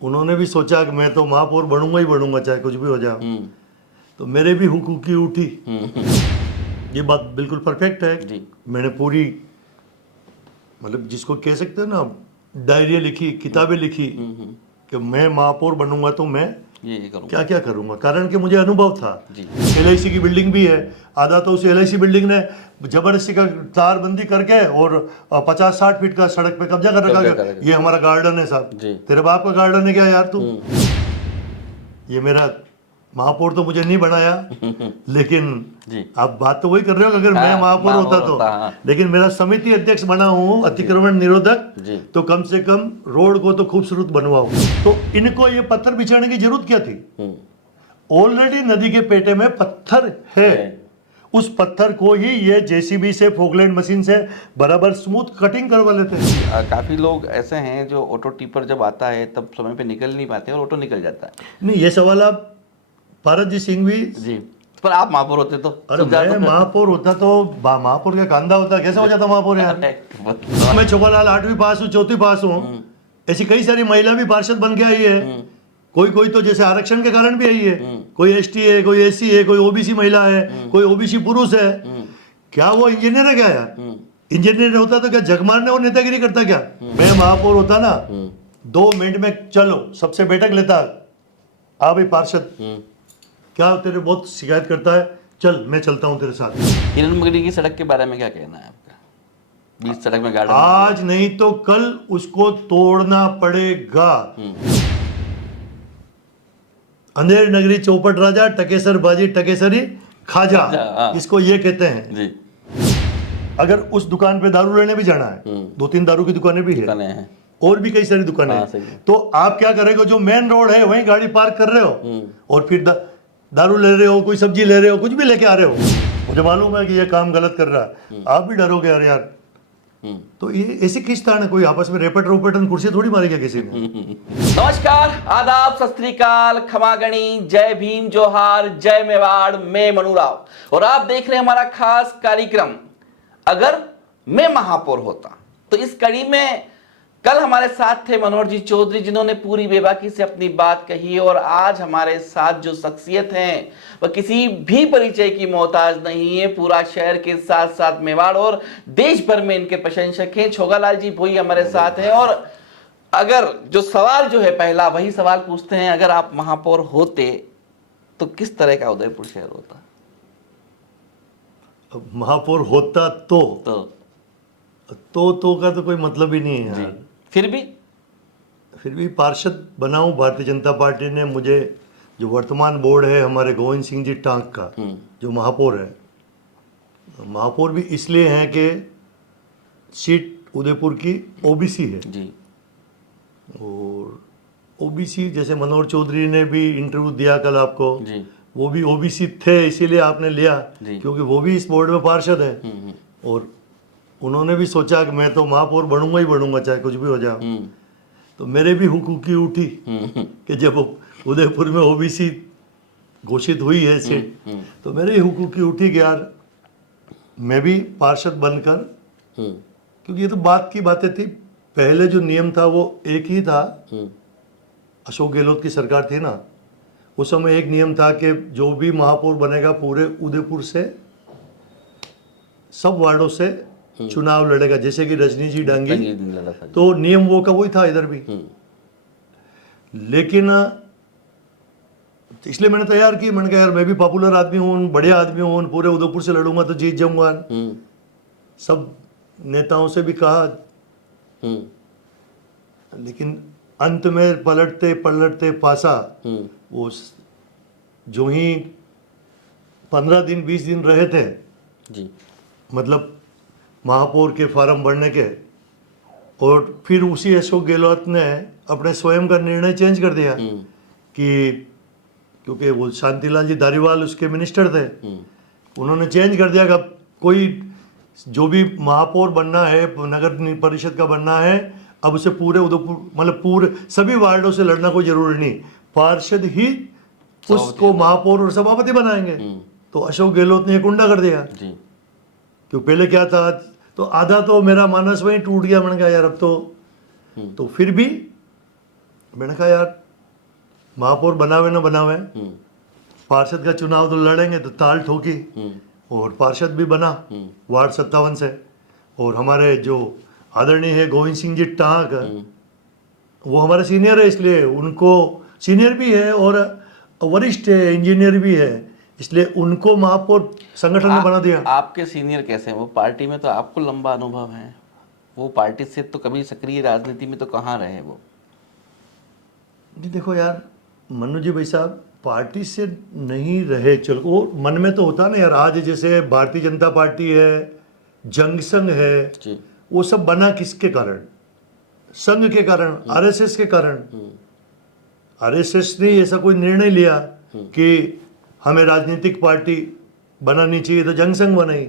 उन्होंने भी सोचा कि मैं तो महापौर बनूंगा ही बनूंगा चाहे कुछ भी हो जाए, तो मेरे भी हुकूकी उठी। ये बात बिल्कुल परफेक्ट है। जी। मैंने पूरी मतलब जिसको कह सकते हैं ना डायरिया लिखी, किताबें लिखी कि मैं महापौर बनूंगा तो मैं ये करूँगा, क्या क्या करूंगा। कारण कि मुझे अनुभव था। जी। LIC की बिल्डिंग भी है, आधा तो उस LIC बिल्डिंग ने जबरदस्ती का तारबंदी करके और 50-60 फीट का सड़क पे कब्जा कर रखा कब्जा है। कर ये हमारा गार्डन है साहब। जी। तेरे बाप का गार्डन है क्या यार तू? ये मेरा महापौर तो मुझे नहीं बनाया, लेकिन जी। आप बात तो वही कर रहे हो कि अगर मैं हाँ, महापौर होता महापौर तो। होता, हाँ। लेकिन मेरा समिति अध्यक्ष बना हूँ अतिक्रमण निरोधक, जी। तो कम से कम रोड को तो खूबसूरत बनवाऊं। तो इनको ये पत्थर बिछाने की जरूरत क्या थी? ऑलरेडी नदी के पेटे में पत्थर है। उस पत्थर को ही ये JCB से, फोकलैंड मशीन से बराबर स्मूथ कटिंग करवा लेते हैं। काफी लोग ऐसे हैं जो ऑटो टिपर जब आता है तब समय पे निकल नहीं पाते और ऑटो निकल जाता है। नहीं, ये सवाल आप भारत जी सिंह भी। जी, पर आप महापौर होते तो अरे मैं महापौर होता तो महापौर का कांधा होता, कैसे हो जाता महापौर यार? मैं छोबालाल 8वीं पास हूँ, 4वीं पास हूँ। ऐसी कई सारी महिला भी पार्षद बन के आई है। कोई तो जैसे आरक्षण के कारण भी आई है। कोई ST है, कोई SC है, कोई OBC महिला है, कोई OBC पुरुष है। क्या वो इंजीनियर है क्या यार? इंजीनियर होता तो क्या जग मारने और नेतागिरी करता क्या? मैं महापौर होता ना, 2 मिनट में चलो सबसे बैठक लेता, आ भाई पार्षद, क्या तेरे बहुत शिकायत करता है, चल मैं चलता हूँ तेरे साथ। किरण मगरी की सड़क के बारे में क्या कहना है आपका? बीच सड़क में गार्डन, आज नहीं तो कल उसको तोड़ना पड़ेगा। अंधेर नगरी चौपट राजा, टकेसर बाजी टकेसरी खाजा, इसको ये कहते हैं जी। अगर उस दुकान पे दारू लेने भी जाना है, 2-3 दारू की दुकानें भी है और भी कई सारी दुकानें हैं, तो आप क्या करेंगे? जो मेन रोड है वहीं गाड़ी पार्क कर रहे हो और फिर दारू ले रहे हो, कोई सब्जी ले रहे हो, कुछ भी लेके आ रहे हो, मुझे मालूम है कि ये काम गलत कर रहा है, आप भी डरोगे यार यार। तो ये ऐसी खींचतान है, कोई आपस में रेपट रोपटन कुर्सी थोड़ी मारेगा किसी ने। नमस्कार, आदाब, सत श्री अकाल, खमागणी, जय भीम, जोहार, जय मेवाड़, मैं मनु राव और आप देख रहे हैं हमारा खास कार्यक्रम अगर मैं महापौर होता। तो इस कड़ी में कल हमारे साथ थे मनोहर जी चौधरी, जिन्होंने पूरी बेबाकी से अपनी बात कही और आज हमारे साथ जो शख्सियत हैं वह किसी भी परिचय की मोहताज नहीं है। पूरा शहर के साथ साथ मेवाड़ और देश भर में इनके प्रशंसक हैं। छोगालाल जी भोई हमारे साथ हैं और अगर जो सवाल जो है पहला वही सवाल पूछते हैं, अगर आप महापौर होते तो किस तरह का उदयपुर शहर होता? महापौर होता तो का तो कोई मतलब ही नहीं है यार। फिर भी पार्षद बनाऊं, भारतीय जनता पार्टी ने मुझे, जो वर्तमान बोर्ड है हमारे गोविंद सिंह जी टांक का, जो महापौर है, महापौर भी इसलिए हैं कि सीट उदयपुर की OBC है जी। और OBC जैसे मनोहर चौधरी ने भी इंटरव्यू दिया कल आपको जी। वो भी OBC थे, इसीलिए आपने लिया क्योंकि वो भी इस बोर्ड में पार्षद है और उन्होंने भी सोचा कि मैं तो महापौर बनूंगा ही बनूंगा चाहे कुछ भी हो जाए। तो मेरे भी हुकूकी उठी कि जब उदयपुर में OBC घोषित हुई है सीट, तो मेरे भी हुकूकी उठी कि यार मैं भी पार्षद बनकर, क्योंकि ये तो बात की बातें थी। पहले जो नियम था वो एक ही था, अशोक गहलोत की सरकार थी ना, उस समय एक नियम था कि जो भी महापौर बनेगा पूरे उदयपुर से सब वार्डों से चुनाव लड़ेगा, जैसे कि रजनी जी डांगी, तो नियम वो का वही था इधर भी। लेकिन इसलिए मैंने तैयार की, मैंने कहा यार मैं भी पॉपुलर आदमी हूँ, बढ़िया आदमी हूँ, पूरे उदयपुर से लड़ूंगा तो जीत जाऊंगा। सब नेताओं से भी कहा, लेकिन अंत में पलटते पलटते पासा, वो जो ही 15 दिन 20 दिन रहे थे जी, मतलब महापौर के फार्म भरने के, और फिर उसी अशोक गहलोत ने अपने स्वयं का निर्णय चेंज कर दिया कि क्योंकि वो शांतिलाल जी धारीवाल उसके मिनिस्टर थे, उन्होंने चेंज कर दिया कि अब कोई जो भी महापौर बनना है, नगर परिषद का बनना है, अब उसे पूरे उदयपुर मतलब पूरे सभी वार्डों से लड़ना कोई जरूरी नहीं, पार्षद ही उसको महापौर और सभापति बनाएंगे। तो अशोक गहलोत ने एक उंडा कर दिया। क्यों पहले क्या था, तो आधा तो मेरा मानस वहीं टूट गया। मैंने कहा यार अब तो फिर भी मैंने कहा यार महापौर बनावे ना बनावे, पार्षद का चुनाव तो लड़ेंगे, तो ताल ठोकी और पार्षद भी बना वार्ड 57 से। और हमारे जो आदरणीय है गोविंद सिंह जी टांक, वो हमारे सीनियर है, इसलिए उनको सीनियर भी है और वरिष्ठ है, इंजीनियर भी है, इसलिए उनको महापौर संगठन में बना दिया। आपके सीनियर कैसे हैं? वो पार्टी में तो आपको लंबा अनुभव है, वो पार्टी से तो कभी सक्रिय राजनीति में तो कहाँ रहे वो? जी देखो यार मनु जी भाई साहब, पार्टी से नहीं रहे, चलो वो मन में तो होता ना यार। आज जैसे भारतीय जनता पार्टी है, जंग संघ है जी। वो सब बना किसके कारण? संघ के कारण, आरएसएस के कारण। आरएसएस ने ऐसा कोई निर्णय लिया कि हमें राजनीतिक पार्टी बनानी चाहिए, तो जंग संघ बनाई।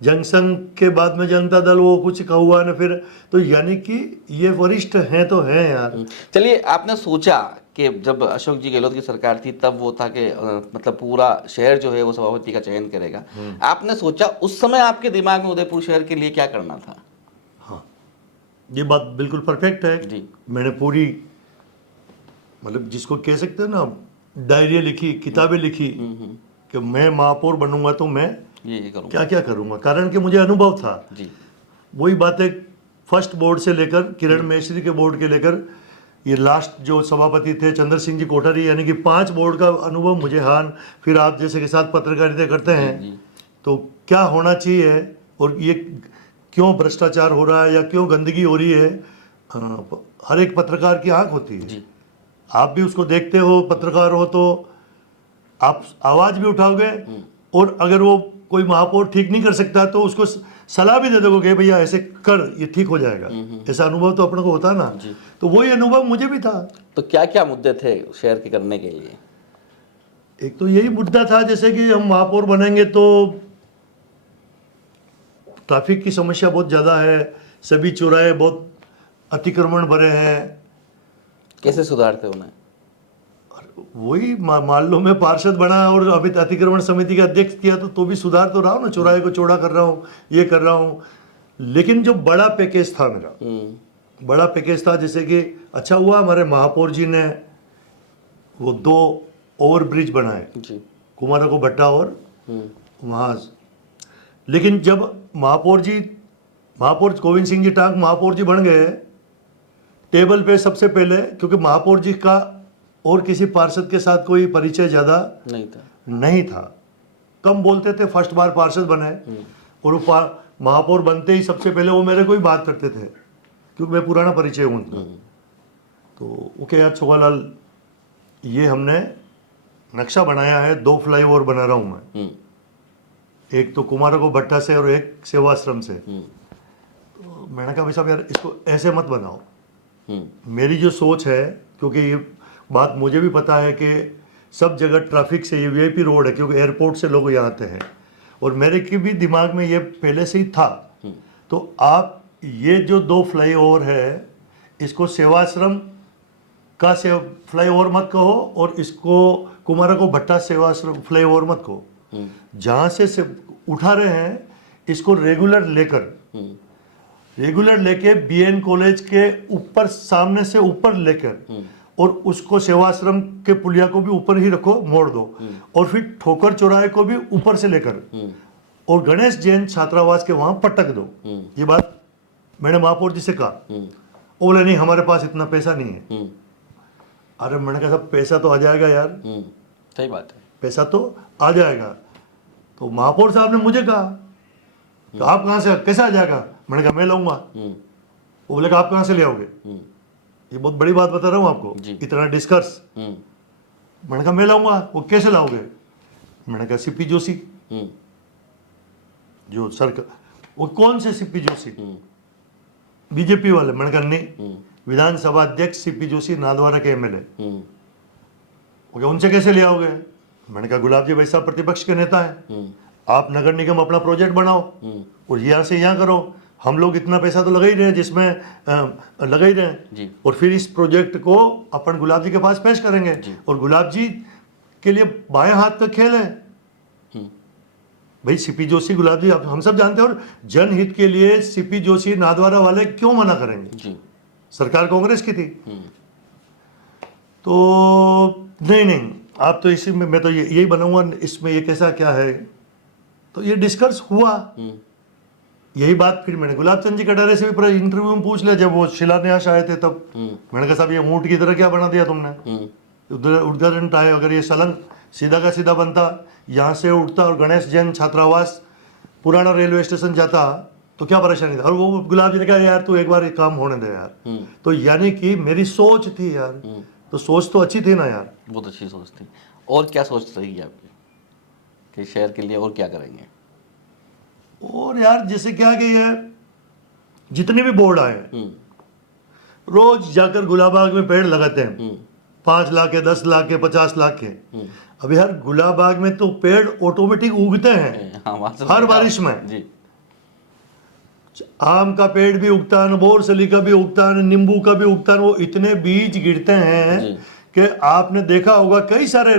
जंग संघ के बाद में जनता दल वो कुछ का हुआ ना फिर, तो यानी कि ये वरिष्ठ हैं तो हैं यार। चलिए, आपने सोचा कि जब अशोक जी गहलोत की सरकार थी तब वो था कि मतलब पूरा शहर जो है वो सभापति का चयन करेगा, आपने सोचा उस समय आपके दिमाग में उदयपुर शहर के लिए क्या करना था? हाँ, ये बात बिल्कुल परफेक्ट है जी। मैंने पूरी मतलब जिसको कह सकते हैं ना डायरी लिखी, किताबें लिखी कि मैं महापौर बनूंगा तो मैं ये करूँगा, क्या क्या करूंगा, कारण कि मुझे अनुभव था। जी। वही बातें फर्स्ट बोर्ड से लेकर किरण महेश्वरी के बोर्ड के लेकर ये लास्ट जो सभापति थे चंद्र सिंह जी कोठारी, यानी कि 5 बोर्ड का अनुभव मुझे हान। फिर आप जैसे के साथ पत्रकारिता करते हैं तो क्या होना चाहिए और ये क्यों भ्रष्टाचार हो रहा है या क्यों गंदगी हो रही है, हर एक पत्रकार की आंख होती है। आप भी उसको देखते हो, पत्रकार हो तो आप आवाज भी उठाओगे, और अगर वो कोई महापौर ठीक नहीं कर सकता तो उसको सलाह भी दे दोगे कि भैया ऐसे कर, ये ठीक हो जाएगा। ऐसा अनुभव तो अपने को होता ना, तो वही अनुभव मुझे भी था। तो क्या क्या मुद्दे थे शहर के करने के लिए? एक तो यही मुद्दा था जैसे कि हम महापौर बनेंगे तो ट्रैफिक की समस्या बहुत ज़्यादा है, सभी चौराहे बहुत अतिक्रमण भरे हैं। कैसे सुधारते उन्हें? वही मान लो मैं पार्षद बना और अभी अतिक्रमण समिति का अध्यक्ष किया तो भी सुधार तो रहा हूँ ना, चौराहे को चौड़ा कर रहा हूँ, ये कर रहा हूँ। लेकिन जो बड़ा पैकेज था मेरा, बड़ा पैकेज था जैसे कि अच्छा हुआ हमारे महापौर जी ने वो 2 ओवर ब्रिज बनाए, कुमारा को भट्टा और वहाँ। लेकिन जब महापौर गोविंद सिंह जी टांक महापौर जी बन गए, टेबल पे सबसे पहले, क्योंकि महापौर जी का और किसी पार्षद के साथ कोई परिचय ज़्यादा नहीं था, कम बोलते थे, फर्स्ट बार पार्षद बने और वो महापौर बनते ही सबसे पहले वो मेरे को ही बात करते थे क्योंकि मैं पुराना परिचय हूँ उनका। तो ओके यार छोगालाल, ये हमने नक्शा बनाया है, 2 फ्लाईओवर बना रहा हूँ मैं, एक तो कुमारा को भट्टा से और एक सेवाश्रम से। तो मैंने कहा भाई साहब यार इसको ऐसे मत बनाओ, मेरी जो सोच है, क्योंकि ये बात मुझे भी पता है कि सब जगह ट्रैफिक से, ये वीआईपी रोड है क्योंकि एयरपोर्ट से लोग यहाँ आते हैं, और मेरे के भी दिमाग में ये पहले से ही था। तो आप ये जो 2 फ्लाईओवर है इसको सेवाश्रम का फ्लाईओवर मत कहो और इसको कुमारा को भट्टा सेवाश्रम फ्लाईओवर मत कहो। जहाँ से उठा रहे हैं इसको रेगुलर लेके बीएन कॉलेज के ऊपर, सामने से ऊपर लेकर, और उसको सेवाश्रम के पुलिया को भी ऊपर ही रखो, मोड़ दो, और फिर ठोकर चौराहे को भी ऊपर से लेकर और गणेश जैन छात्रावास के वहां पटक दो। ये बात मैंने महापौर जी से कहा, वो बोले नहीं हमारे पास इतना पैसा नहीं है। अरे मैंने कहा सब पैसा तो आ जाएगा यार, सही बात है, पैसा तो आ जाएगा। तो महापौर साहब ने मुझे कहा तो आप कहाँ से, कैसे आ जाएगा? मैंने कहा मैं लाऊंगा। वो बोले आप कहाँ से ले आओगे? ये बहुत बड़ी बात बता रहा हूँ आपको, इतना डिस्कस। मैंने कहा मैं लाऊंगा। वो कैसे लाओगे? मैंने कहा सीपी जोशी, जो सरकार। वो कौन से सीपी जोशी? बीजेपी वाले। मैंने कहा नहीं, विधानसभा अध्यक्ष सीपी जोशी नादवारा के एमएलए। उनसे कैसे ले आओगे? मैंने कहा गुलाब जी भाई साहब प्रतिपक्ष के नेता है, आप नगर निगम अपना प्रोजेक्ट बनाओ और यहाँ से यहाँ करो, हम लोग इतना पैसा तो लगा ही रहे हैं, जिसमें लगा ही रहे हैं, और फिर इस प्रोजेक्ट को अपन गुलाब जी के पास पेश करेंगे, और गुलाब जी के लिए बाएं हाथ का खेल है भाई। सीपी जोशी, गुलाब जी, हम सब जानते हैं, और जनहित के लिए सीपी जोशी नादवारा वाले क्यों मना करेंगे? सरकार कांग्रेस की थी, तो नहीं, आप तो इसी में, मैं तो यही बनाऊंगा, इसमें ये कैसा क्या है, तो ये डिस्कस हुआ। यही बात फिर मैंने गुलाब चंद जी कटारे से भी पूरा इंटरव्यू में पूछ लिया, जब वो शिलान्यास आए थे तब। मैंने कहा साहब ये ऊँट की तरह क्या बना दिया तुमने, उधर उद्घाटन आए, अगर ये सलंग सीधा का सीधा बनता, यहाँ से उठता और गणेश जैन छात्रावास पुराना रेलवे स्टेशन जाता तो क्या परेशानी था। और वो गुलाब जी ने कहा यार तू एक बार ये काम होने दे यार। तो यानी कि मेरी सोच थी यार, तो सोच तो अच्छी थी ना यार। बहुत अच्छी सोच थी। और क्या सोच रही है आपकी कि शहर के लिए और क्या करेंगे? और यार जैसे क्या कि ये जितने भी बोर्ड आए रोज जाकर गुलाबाग में पेड़ लगाते हैं, 5 लाख के, 10 लाख के, 50 लाख के। अब यार गुलाबाग में तो पेड़ ऑटोमेटिक उगते हैं हर बारिश में जी। आम का पेड़ भी उगता है, बोरसली का भी उगता है, नींबू का भी उगता है। वो इतने बीज गिरते हैं कि आपने देखा होगा कई सारे,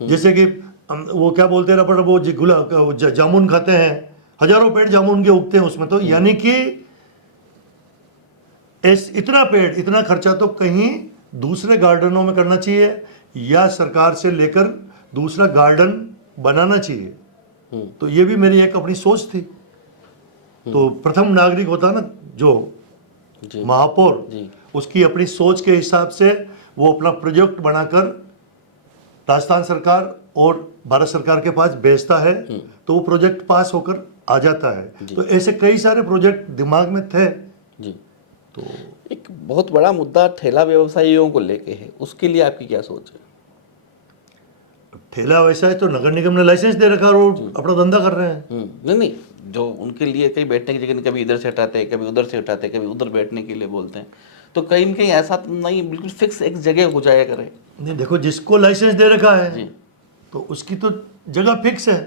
जैसे कि वो क्या बोलते हैं वो जामुन खाते हैं, हजारों पेड़ जामुन के उगते हैं उसमें। तो यानी कि इतना पेड़, इतना खर्चा तो कहीं दूसरे गार्डनों में करना चाहिए या सरकार से लेकर दूसरा गार्डन बनाना चाहिए। तो ये भी मेरी एक अपनी सोच थी। तो प्रथम नागरिक होता ना जो महापौर, उसकी अपनी सोच के हिसाब से वो अपना प्रोजेक्ट बनाकर राजस्थान सरकार और भारत सरकार के पास भेजता है, तो वो प्रोजेक्ट पास होकर आ जाता है। तो ऐसे कई सारे प्रोजेक्ट दिमाग में थे जी। तो एक बहुत बड़ा मुद्दा ठेला व्यवसायियों को लेके है, उसके लिए आपकी क्या सोच है? ठेला व्यवसाय तो नगर निगम ने लाइसेंस दे रखा और अपना धंधा कर रहे हैं। नहीं, जो उनके लिए कहीं बैठने की जगह, कभी इधर से हटाते हैं, कभी उधर से हटाते हैं, कभी उधर बैठने के लिए बोलते हैं, तो कहीं न कहीं ऐसा तो नहीं बिल्कुल फिक्स एक जगह हो जाया करे। नहीं देखो, जिसको लाइसेंस दे रखा है तो उसकी तो जगह फिक्स है।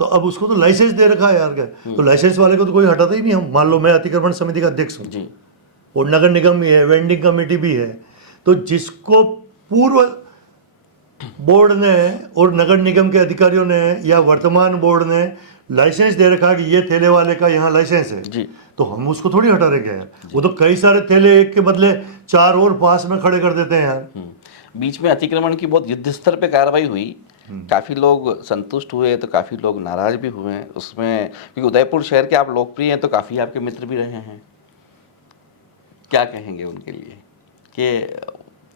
तो अब उसको तो लाइसेंस दे रखा है यार, क्या तो लाइसेंस वाले को तो कोई हटाता ही नहीं। हम मान लो मैं अतिक्रमण समिति का अध्यक्ष हूँ और नगर निगम भी है, वेंडिंग कमेटी भी है, तो जिसको पूर्व बोर्ड ने और नगर निगम के अधिकारियों ने या वर्तमान बोर्ड ने लाइसेंस दे रखा कि ये ठेले वाले का यहाँ लाइसेंस है जी, तो हम उसको थोड़ी हटा देंगे यार। वो तो कई सारे ठेले एक के बदले 4 और पास में खड़े कर देते हैं यार। बीच में अतिक्रमण की बहुत युद्ध स्तर पे कार्रवाई हुई, काफ़ी लोग संतुष्ट हुए तो काफ़ी लोग नाराज भी हुए हैं उसमें, क्योंकि उदयपुर शहर के आप लोकप्रिय हैं तो काफ़ी आपके मित्र भी रहे हैं। क्या कहेंगे उनके लिए कि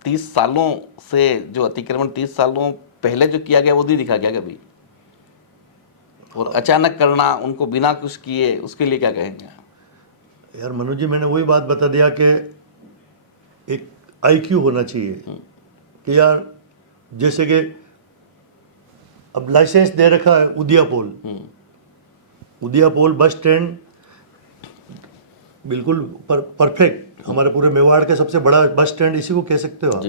30 सालों से जो अतिक्रमण 30 सालों पहले जो किया गया वो नहीं दिखा गया कभी, और अचानक करना उनको बिना कुछ किए, उसके लिए क्या कहेंगे? यार मनोज जी, मैंने वही बात बता दिया कि एक IQ होना चाहिए कि यार जैसे कि अब लाइसेंस दे रखा है उदियापोल बस स्टैंड बिल्कुल परफेक्ट, हमारे पूरे मेवाड़ का सबसे बड़ा बस स्टैंड इसी को कह सकते हो आप।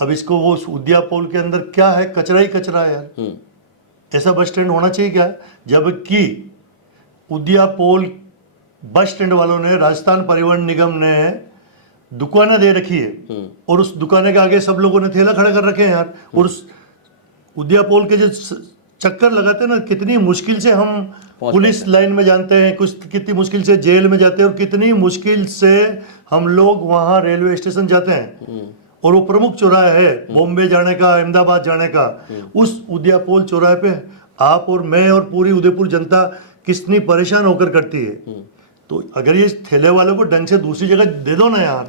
अब इसको वो उदियापोल के अंदर क्या है, कचरा ही कचरा है यार। ऐसा बस स्टैंड होना चाहिए क्या? जबकि उदियापोल बस स्टैंड वालों ने, राजस्थान परिवहन निगम ने दुकानें दे रखी है और उस दुकाने के आगे सब लोगों ने ठेला खड़ा कर रखे हैं यार। और उस उदियापोल के जो चक्कर लगाते हैं ना, कितनी मुश्किल से हम पुलिस लाइन में जानते हैं, कुछ कितनी मुश्किल से जेल में जाते हैं और कितनी मुश्किल से हम लोग वहाँ रेलवे स्टेशन जाते हैं। और वो प्रमुख चौराहा है बॉम्बे जाने का, अहमदाबाद जाने का, उस उदियापोल चौराहे पे आप और मैं और पूरी उदयपुर जनता कितनी परेशान होकर करती है। तो अगर ये ठेले वालों को ढंग से दूसरी जगह दे दो ना यार,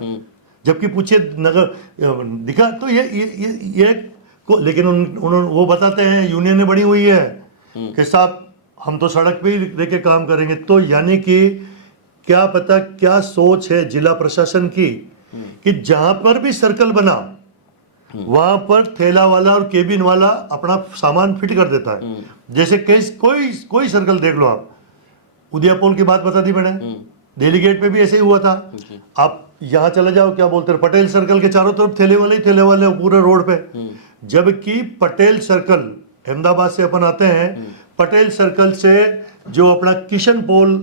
जबकि पूछे नगर दिखा तो ये को, लेकिन उन्होंने वो बताते हैं यूनियन बनी हुई है कि साहब हम तो सड़क पे ही लेके काम करेंगे। तो यानी कि क्या पता क्या सोच है जिला प्रशासन की कि जहां पर भी सर्कल बना वहां पर ठेला वाला और केबिन वाला अपना सामान फिट कर देता है। जैसे कोई सर्कल देख लो आप, उदयपोल की बात बता दी मैंने, दिल्ली गेट पे भी ऐसे ही हुआ था। आप यहाँ चले जाओ, क्या बोलते हैं, पटेल सर्कल के चारों तरफ ठेले वाले पूरे रोड पे। जबकि पटेल सर्कल अहमदाबाद से अपन आते हैं, पटेल सर्कल से जो अपना किशन पोल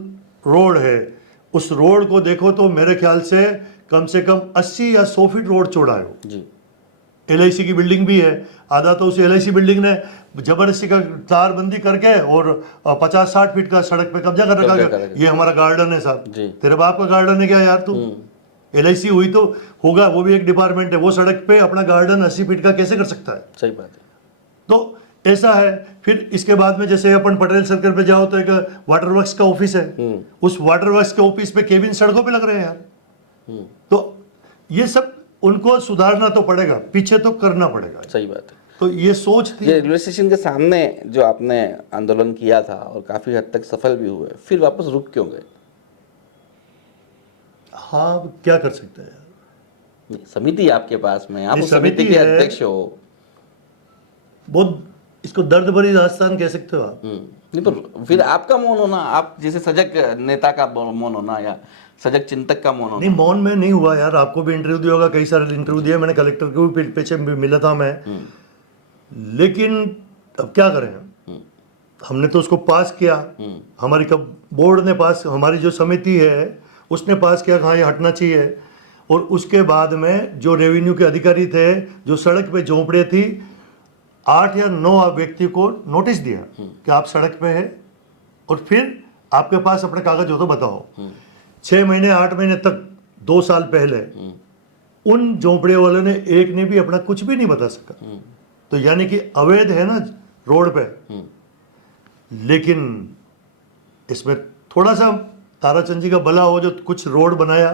रोड है, उस रोड को देखो तो मेरे ख्याल से कम 80 या 100 फीट रोड चौड़ा है जी। LIC की बिल्डिंग भी है, आधा तो उस LIC बिल्डिंग ने जबरदस्ती का तारबंदी करके और 50-60 फीट का सड़क पे कब्जा कर रखा है। ये हमारा गार्डन है साहब, तेरे बाप का गार्डन है क्या यार? तू LIC हुई तो होगा, वो भी एक डिपार्टमेंट है, वो सड़क पे अपना गार्डन 80 फीट का कैसे कर सकता है? सही बात है। तो ऐसा है। फिर इसके बाद में जैसे अपन पटेल सर्कल पे जाओ तो एक वाटर वर्क्स का ऑफिस है, उस वाटर वर्क्स के ऑफिस पे केबिन सड़कों पे लग रहे हैं यार। तो ये सब उनको सुधारना तो पड़ेगा, पीछे तो करना पड़ेगा। सही बात है। तो ये सोच थी। ये रेलवे स्टेशन के सामने जो आपने आंदोलन किया था और काफी हद तक सफल भी हुए, फिर वापस रुक क्यों गए? हाँ, क्या कर सकते हैं यार, समिति आपके पास में, आप ये उस समिति समिति के है। अध्यक्ष हो। बहुत इसको दर्द भरी दास्तान कह सकते हो आप। नहीं, पर फिर आपका मौन होना, आप जैसे सजग नेता का मौन होना या सजग चिंतक का मौन नहीं, होना। मौन में नहीं हुआ यार, आपको भी इंटरव्यू दिया होगा, कई सारे इंटरव्यू दिए मैंने, कलेक्टर को भी पीछे मिला था मैं। लेकिन अब क्या करें, हमने तो उसको पास किया, हमारी कब बोर्ड ने पास, हमारी जो समिति है उसने पास किया हाँ ये हटना चाहिए। और उसके बाद में जो रेवेन्यू के अधिकारी थे, जो सड़क पे झोंपड़े थी, 8 या 9 व्यक्ति को नोटिस दिया कि आप सड़क पे है और फिर आपके पास अपने कागज हो तो बताओ। 6 महीने 8 महीने तक 2 साल पहले उन झोंपड़े वालों ने एक ने भी अपना कुछ भी नहीं बता सका। तो यानी कि अवैध है ना रोड पे। लेकिन इसमें थोड़ा सा ताराचंद जी का भला हो, जो कुछ रोड बनाया,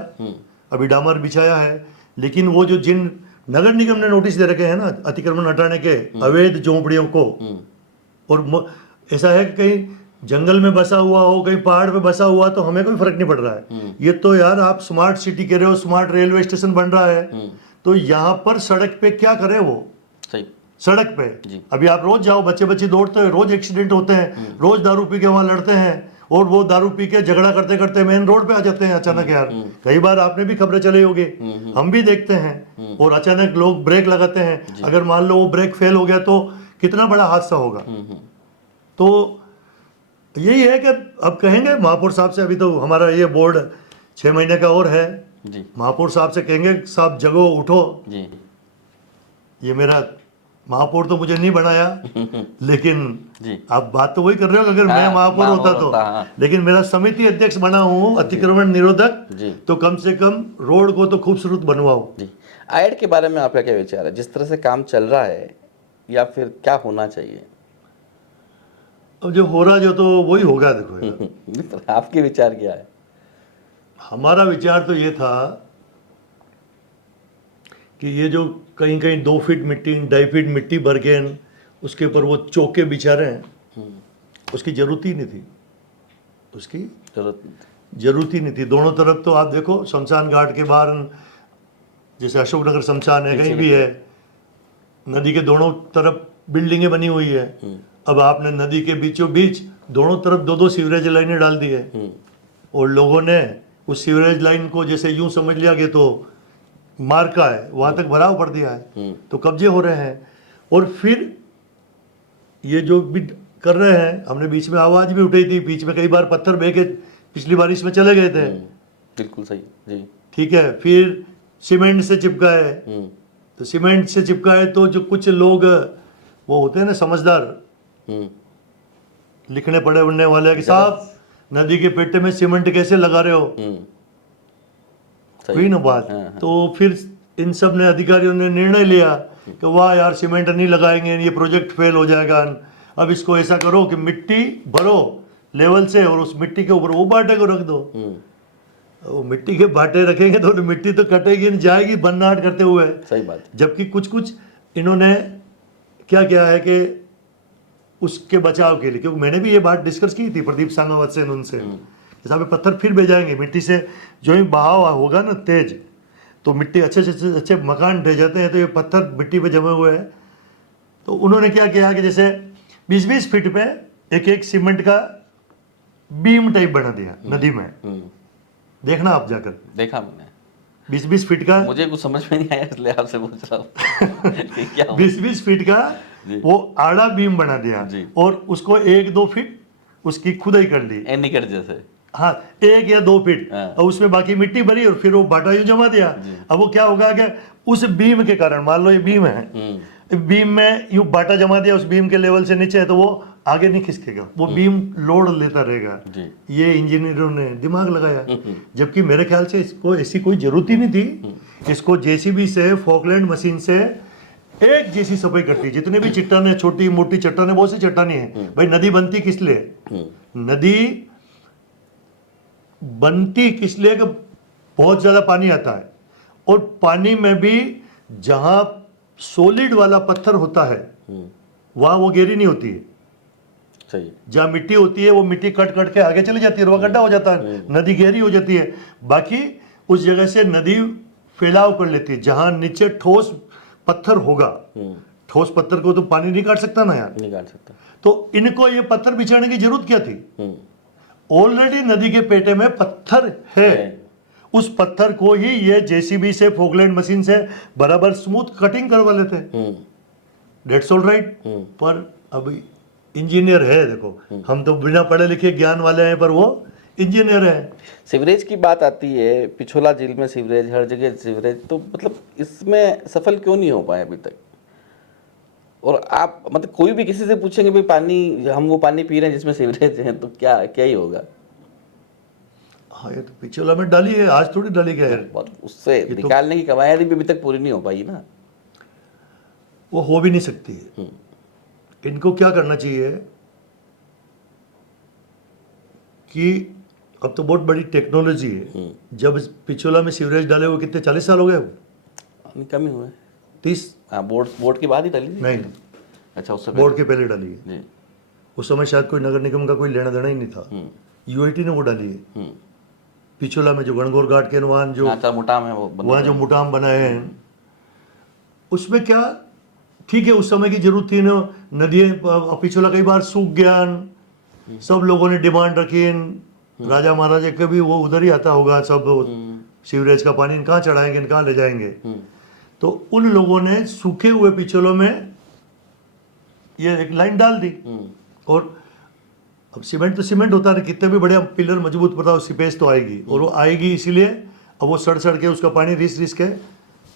अभी डामर बिछाया है, लेकिन वो जो जिन नगर निगम ने नोटिस दे रखे हैं ना अतिक्रमण हटाने के अवैध झोंपड़ियों को, और ऐसा है कि कहीं जंगल में बसा हुआ हो, कहीं पहाड़ पे बसा हुआ, तो हमें कोई फर्क नहीं पड़ रहा है। ये तो यार आप स्मार्ट सिटी कह रहे हो, स्मार्ट रेलवे स्टेशन बन रहा है, तो यहाँ पर सड़क पे क्या करे वो, सही सड़क पे अभी आप रोज जाओ, बच्चे बच्चे दौड़ते हैं, रोज एक्सीडेंट होते हैं, रोज दारू पी के वहां लड़ते हैं, और वो दारू पी के झगड़ा करते करते मेन रोड पे आ जाते हैं अचानक। यार कई बार आपने भी खबरें चली होगी, हम भी देखते हैं, और अचानक लोग ब्रेक लगाते हैं, अगर मान लो वो ब्रेक फेल हो गया तो कितना बड़ा हादसा होगा। तो यही है कि अब कहेंगे महापौर साहब से, अभी तो हमारा ये बोर्ड 6 महीने का और है, महापौर साहब से कहेंगे साहब जगो उठो। ये मेरा महापौर तो मुझे नहीं बनाया, लेकिन आप बात तो वही कर रहे हो, अगर मैं महापौर होता तो, लेकिन मेरा समिति अध्यक्ष बना हूँ अतिक्रमण निरोधक, तो कम से कम रोड को तो खूबसूरत बनवाओ। आयड के बारे में आपका क्या विचार है, जिस तरह से काम चल रहा है, या फिर क्या होना चाहिए? अब जो हो रहा जो तो वही होगा। देखो यार, आपके विचार क्या है? हमारा विचार तो ये था कि ये जो कहीं कहीं 2 फीट मिट्टी, 2.5 फीट मिट्टी भर के उसके ऊपर वो चौके बिछा रहे हैं, उसकी जरूरत ही नहीं थी, उसकी जरूरत ही नहीं थी। दोनों तरफ तो आप देखो, शमशान घाट के बाहर जैसे अशोकनगर शमशान है, कहीं भी है, नदी के दोनों तरफ बिल्डिंगें बनी हुई है। अब आपने नदी के बीचों बीच दोनों तरफ 2-2 सीवरेज लाइनें डाल दी है, और लोगों ने उस सीवरेज लाइन को जैसे यूं समझ लिया कि तो मार्का है, वहां तक भराव कर दिया है, तो कब्जे हो रहे हैं। और फिर ये जो भी कर रहे हैं, हमने बीच में आवाज भी उठाई थी, बीच में कई बार पत्थर बह के पिछली बारिश में चले गए थे। बिल्कुल सही जी। ठीक है, फिर सीमेंट से चिपकाए, तो सीमेंट से चिपकाए तो जो कुछ लोग वो होते हैं ना समझदार, लिखने पड़े उड़ने वाले कि साहब नदी के पेटे में सीमेंट कैसे लगा रहे हो, हुई ना बात। तो फिर इन सब ने अधिकारियों ने निर्णय लिया कि वाह यार सीमेंट नहीं लगाएंगे, ये प्रोजेक्ट फेल हो जाएगा। अब इसको ऐसा करो कि मिट्टी भरो लेवल से, और उस मिट्टी के ऊपर वो बाटे को रख दो। वो मिट्टी के बाटे रखेंगे तो मिट्टी तो कटेगी नहीं, जाएगी बननाट करते हुए। सही बात। जबकि कुछ इन्होंने क्या किया है कि उसके बचाव के लिए, क्योंकि मैंने भी ये बात डिस्कस की थी प्रदीप सांगावत से, उनसे जैसा पे पत्थर फिर भेजाएंगे मिट्टी से, जो ही बहाव होगा ना तेज, तो मिट्टी अच्छे मकान ढह जाते हैं, तो ये पत्थर मिट्टी पे जमे हुए हैं। तो उन्होंने क्या किया कि जैसे 20-20 फीट पे एक सीमेंट का बीम टाइप बना दिया नदी में। देखना आप जाकर, देखा मैंने 20-20 फीट का, मुझे कुछ समझ में नहीं आया इसलिए आपसे पूछ रहा हूँ। 20-20 फीट का वो आड़ा बीम बना दिया, और उसको 1-2 फीट उसकी खुदाई कर ली, एनीकट जैसे। हाँ, 1 या 2 फीट, और उसमें बाकी मिट्टी भरी, और फिर वो बाटा यूं जमा दिया। अब वो क्या होगा कि उस बीम के कारण, मान लो ये बीम है, बीम में यूं बाटा जमा दिया उस बीम के लेवल से नीचे, तो वो आगे नहीं खिसकेगा, वो बीम लोड लेता रहेगा। जी। ये इंजीनियरों ने दिमाग लगाया, जबकि मेरे ख्याल से इसको ऐसी कोई जरूरत ही नहीं थी। इसको जेसीबी से, फॉकलैंड मशीन से एक जैसी सफाई करती। जितने भी चट्टाने, छोटी मोटी चट्टाने, बहुत सी चट्टाने हैं भाई। नदी बनती किस लिए? नदी बनती किस लिए कि बहुत ज्यादा पानी आता है, और पानी में भी जहां सॉलिड वाला पत्थर होता है वहां वो गहरी नहीं होती है। सही। जहां मिट्टी होती है वो मिट्टी कट कट के आगे चली जाती है, वो गड्ढा हो जाता है, नदी गहरी हो जाती है। बाकी उस जगह से नदी फैलाव कर लेती है। जहां नीचे ठोस पत्थर होगा, ठोस पत्थर को तो पानी नहीं काट सकता ना यार, नहीं काट सकता। तो इनको ये पत्थर बिछाने की जरूरत क्या थी? ऑलरेडी नदी के पेटे में पत्थर है। उस पत्थर को ही ये जेसीबी से, फोकलैंड मशीन से बराबर स्मूथ कटिंग करवा लेते हैं। That's all right. पर अभी इंजीनियर है, देखो हम तो बिना पढ़े लिखे ज्ञान वाले हैं, पर वो इंजीनियर है। सीवरेज की बात आती है, पिछोला झील में सीवरेज, हर जगह सीवरेज, तो मतलब इसमें सफल क्यों नहीं हो पाए अभी तक? और आप मतलब कोई भी किसी से पूछेंगे भाई पानी, हम वो पानी पी रहे हैं जिसमें सीवरेज है, तो क्या ही होगा? हाँ, ये तो पिछोला में डाली है, आज थोड़ी डाली गया है। और उससे निकालने की कवायद भी अभी तक पूरी नहीं हो पाई ना। वो हो भी नहीं सकती है। इनको क्या करना चाहिए कि अब तो बहुत बड़ी टेक्नोलॉजी है। जब पिछोला में सीवरेज डाले हुए कितने 40 साल हो गए? कम ही हुए 30। हाँ, बोर्ड की बात ही डाली थी? नहीं, अच्छा, उससे बोर्ड के पहले डाली है। जी। उस समय शायद कोई नगर निगम का कोई लेना देना ही नहीं था, यूआईटी ने वो डाली है। पिछोला में जो गणगौर घाट के वहाँ जो मुटाम है, वो वहाँ जो मुटाम बनाए हैं, उसमें क्या ठीक है, उस समय की जरूरत थी ना। नदी पिछोला कई बार सूख गया, सब लोगों ने डिमांड रखी, राजा महाराजा के भी वो उधर ही आता होगा सब, सीवरेज का पानी कहाँ चढ़ाएंगे, कहाँ ले जाएंगे। तो उन लोगों ने सूखे हुए पिछोलों में ये एक लाइन डाल दी। और अब सीमेंट तो सीमेंट होता है, कितने भी बढ़िया पिलर मजबूत बताओ, सिपेज तो आएगी, और वो आएगी इसीलिए अब वो सड़ सड़ के उसका पानी रिस के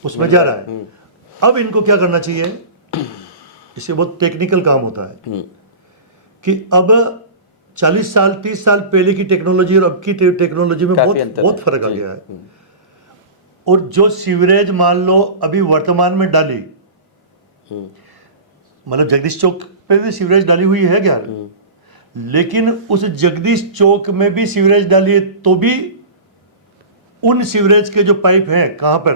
उसमें जा रहा है। अब इनको क्या करना चाहिए, इससे बहुत टेक्निकल काम होता है कि अब 40 साल 30 साल पहले की टेक्नोलॉजी और अब की टेक्नोलॉजी में बहुत फर्क आ गया है। और जो सीवरेज मान लो अभी वर्तमान में डाली, मतलब जगदीश चौक पे भी सीवरेज डाली हुई है क्या? लेकिन उस जगदीश चौक में भी सीवरेज डाली है, तो भी उन सीवरेज के जो पाइप हैं कहां पर,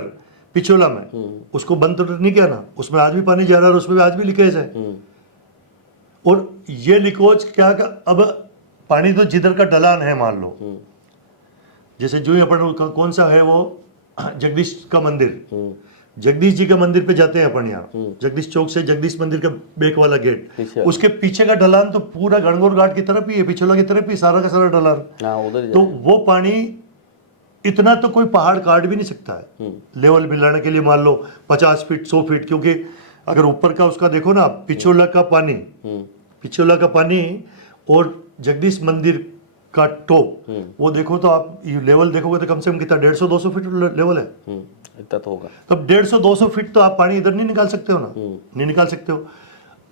पिछोला में, उसको बंद तो नहीं किया ना, उसमें आज भी पानी जा रहा है और उसमें भी आज भी लीकेज है। और ये लीकेज क्या, अब पानी तो जिधर का ढलान है, मान लो जैसे जो अपन कौन सा है वो जगदीश का मंदिर, जगदीश जी के मंदिर पे जाते हैं अपन यहाँ, जगदीश चौक से जगदीश मंदिर का बैक वाला गेट, उसके पीछे का ढलान तो पूरा गणगौर घाट की तरफ ही है, पिछोला की तरफ ही सारा का सारा ढलान। तो वो पानी इतना तो कोई पहाड़ काट भी नहीं सकता है लेवल मिलाने के लिए, मान लो 50 फीट 100 फीट, क्योंकि अगर ऊपर का उसका देखो ना, पिछोला का पानी और जगदीश मंदिर का टॉप वो देखो तो आप लेवल देखोगे तो कम से कम कितना 150-200 फीट लेवल है। इतना तो होगा। तब 150-200 फीट तो आप पानी इधर नहीं निकाल सकते हो ना, नहीं निकाल सकते हो।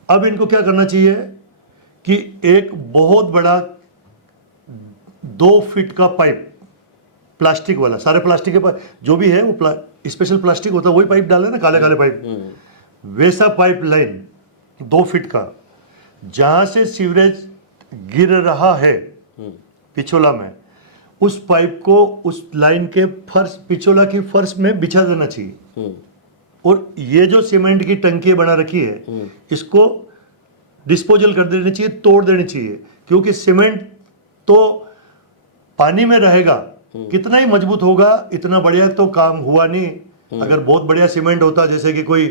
अब इनको क्या करना चाहिए कि एक बहुत बड़ा 2 फीट का पाइप, प्लास्टिक वाला, सारे प्लास्टिक के पाइप जो भी है वो स्पेशल प्लास्टिक होता है, वही पाइप डाले ना, काले काले पाइप, वैसा पाइप लाइन 2 फीट का, जहां से सीवरेज गिर रहा है पिछोला में, उस पाइप को उस लाइन के फर्श, पिछोला की फर्श में बिछा देना चाहिए। और ये जो सीमेंट की टंकी बना रखी है, इसको डिस्पोजल कर देनी चाहिए, तोड़ देनी चाहिए, क्योंकि सीमेंट तो पानी में रहेगा, कितना ही मजबूत होगा, इतना बढ़िया तो काम हुआ नहीं। अगर बहुत बढ़िया सीमेंट होता, जैसे कि कोई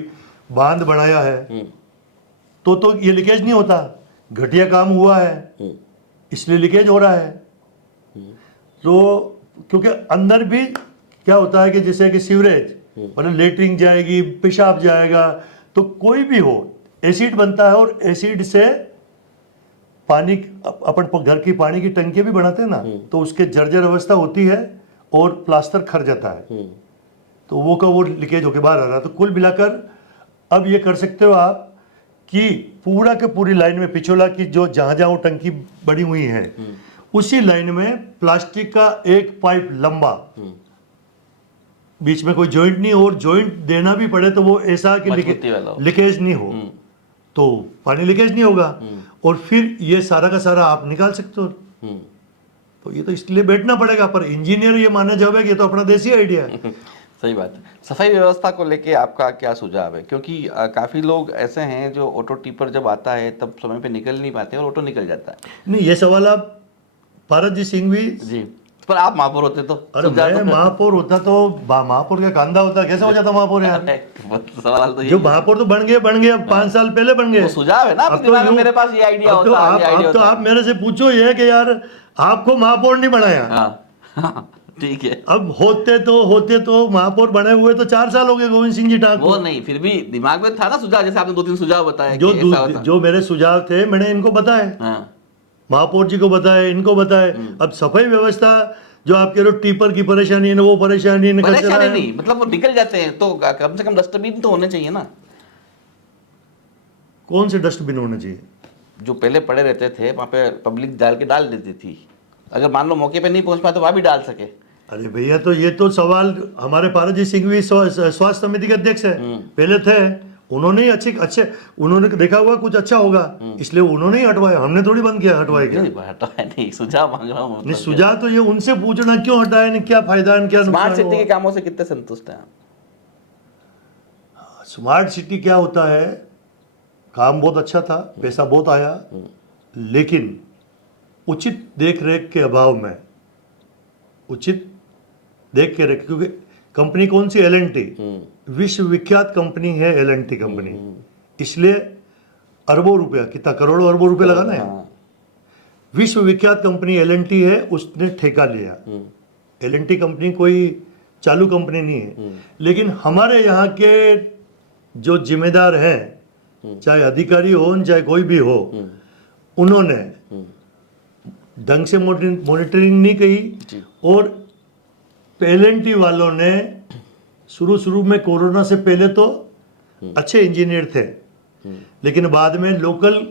बांध बनाया है, तो ये लीकेज नहीं होता, घटिया काम हुआ है इसलिए लीकेज हो रहा है। तो क्योंकि अंदर भी क्या होता है कि जैसे कि सीवरेज मतलब लेटरिन जाएगी, पेशाब जाएगा, तो कोई भी हो एसिड बनता है, और एसिड से पानी, अपन घर की पानी की टंकी भी बनाते हैं ना, तो उसके जर्जर अवस्था होती है और प्लास्टर खर जाता है, तो वो लीकेज होके बाहर आ रहा है। तो कुल मिलाकर अब ये कर सकते हो आप कि पूरा के पूरी लाइन में पिछोला की जो जहां जहां वो टंकी बड़ी हुई है उसी लाइन में प्लास्टिक का एक पाइप लंबा, बीच में कोई जॉइंट नहीं, और जॉइंट देना भी पड़े तो वो ऐसा कि मजबूती वाला हो। लीकेज नहीं हो, तो पानी लीकेज नहीं होगा, और फिर ये सारा का सारा आप निकाल सकते हो। तो ये तो इसलिए बैठना पड़ेगा, पर इंजीनियर ये माना जाएगा कि ये तो अपना देसी आइडिया है। सही बात है। सफाई व्यवस्था को लेके आपका क्या सुझाव है? क्योंकि काफी लोग ऐसे हैं जो ऑटो टिपर जब आता है तब समय पे निकल नहीं पाते और ऑटो निकल जाता है। नहीं, ये सवाल आप पारस जी सिंह भी, जी, पर आप महापौर होते तो अरे मैं महापौर होता तो महापौर का कांधा होता, कैसे हो जाता महापौर यार? सवाल तो जो महापौर तो बन गए, अब 5 साल पहले बन गए। वो सुझाव है ना, अब तो दिमाग में मेरे पास ये आइडिया अब तो होता है, ये आइडिया अब तो होता आप मेरे से पूछो ये कि यार आपको महापौर नहीं बनाया। हाँ, ठीक है। अब होते तो महापौर बने हुए तो 4 साल हो गए गोविंद सिंह जी ठाकुर। वो नहीं, फिर भी दिमाग में था ना सुझाव, जैसे आपने 2-3 सुझाव बताए जो कि ऐसा होता। जो मेरे सुझाव थे मैंने इनको बताए, हाँ, महापौर जी को बताए, इनको बताए। अब सफाई व्यवस्था जो आप कह रहे हो टिपर की परेशानी है ना, वो परेशानी परेशानी नहीं, मतलब वो निकल जाते हैं तो कम से कम डस्टबिन तो होने चाहिए ना। कौन से डस्टबिन होने चाहिए? जो पहले पड़े रहते थे वहाँ पे पब्लिक डाल देती थी, अगर मान लो मौके पे नहीं पहुंच पाए तो वहाँ भी डाल सके। अरे भैया, तो ये तो सवाल हमारे पारस जी सिंह भी स्वास्थ्य समिति के अध्यक्ष है, पहले थे, उन्होंने ही अच्छे उन्होंने देखा हुआ कुछ अच्छा होगा इसलिए उन्होंने ही हटवाया, हमने थोड़ी बंद किया। हटवाए क्या? नहीं, सुझाव मांग रहा हूँ। नहीं, सुझाव तो ये उनसे पूछना क्यों हटाया, नहीं क्या फायदा है, क्या स्मार्ट नुकसान सिटी के हुआ। कामों से कितने संतुष्ट हैं आप? स्मार्ट सिटी क्या होता है, काम बहुत अच्छा था, पैसा बहुत आया, लेकिन उचित देख रेख के अभाव में, उचित देख के रेख, क्योंकि कंपनी कौन सी? L&T, विश्व विख्यात कंपनी है L&T कंपनी, इसलिए अरबों रुपया, कितना करोड़ों अरबों रुपया लगाना है। विश्व विख्यात कंपनी L&T है, उसने ठेका लिया। L&T कंपनी कोई चालू कंपनी नहीं है, लेकिन हमारे यहाँ के जो जिम्मेदार हैं, चाहे अधिकारी हो चाहे कोई भी हो, उन्होंने ढंग से मॉनिटरिंग नहीं की, और L&T वालों ने शुरू में कोरोना से पहले तो अच्छे इंजीनियर थे, लेकिन बाद में लोकल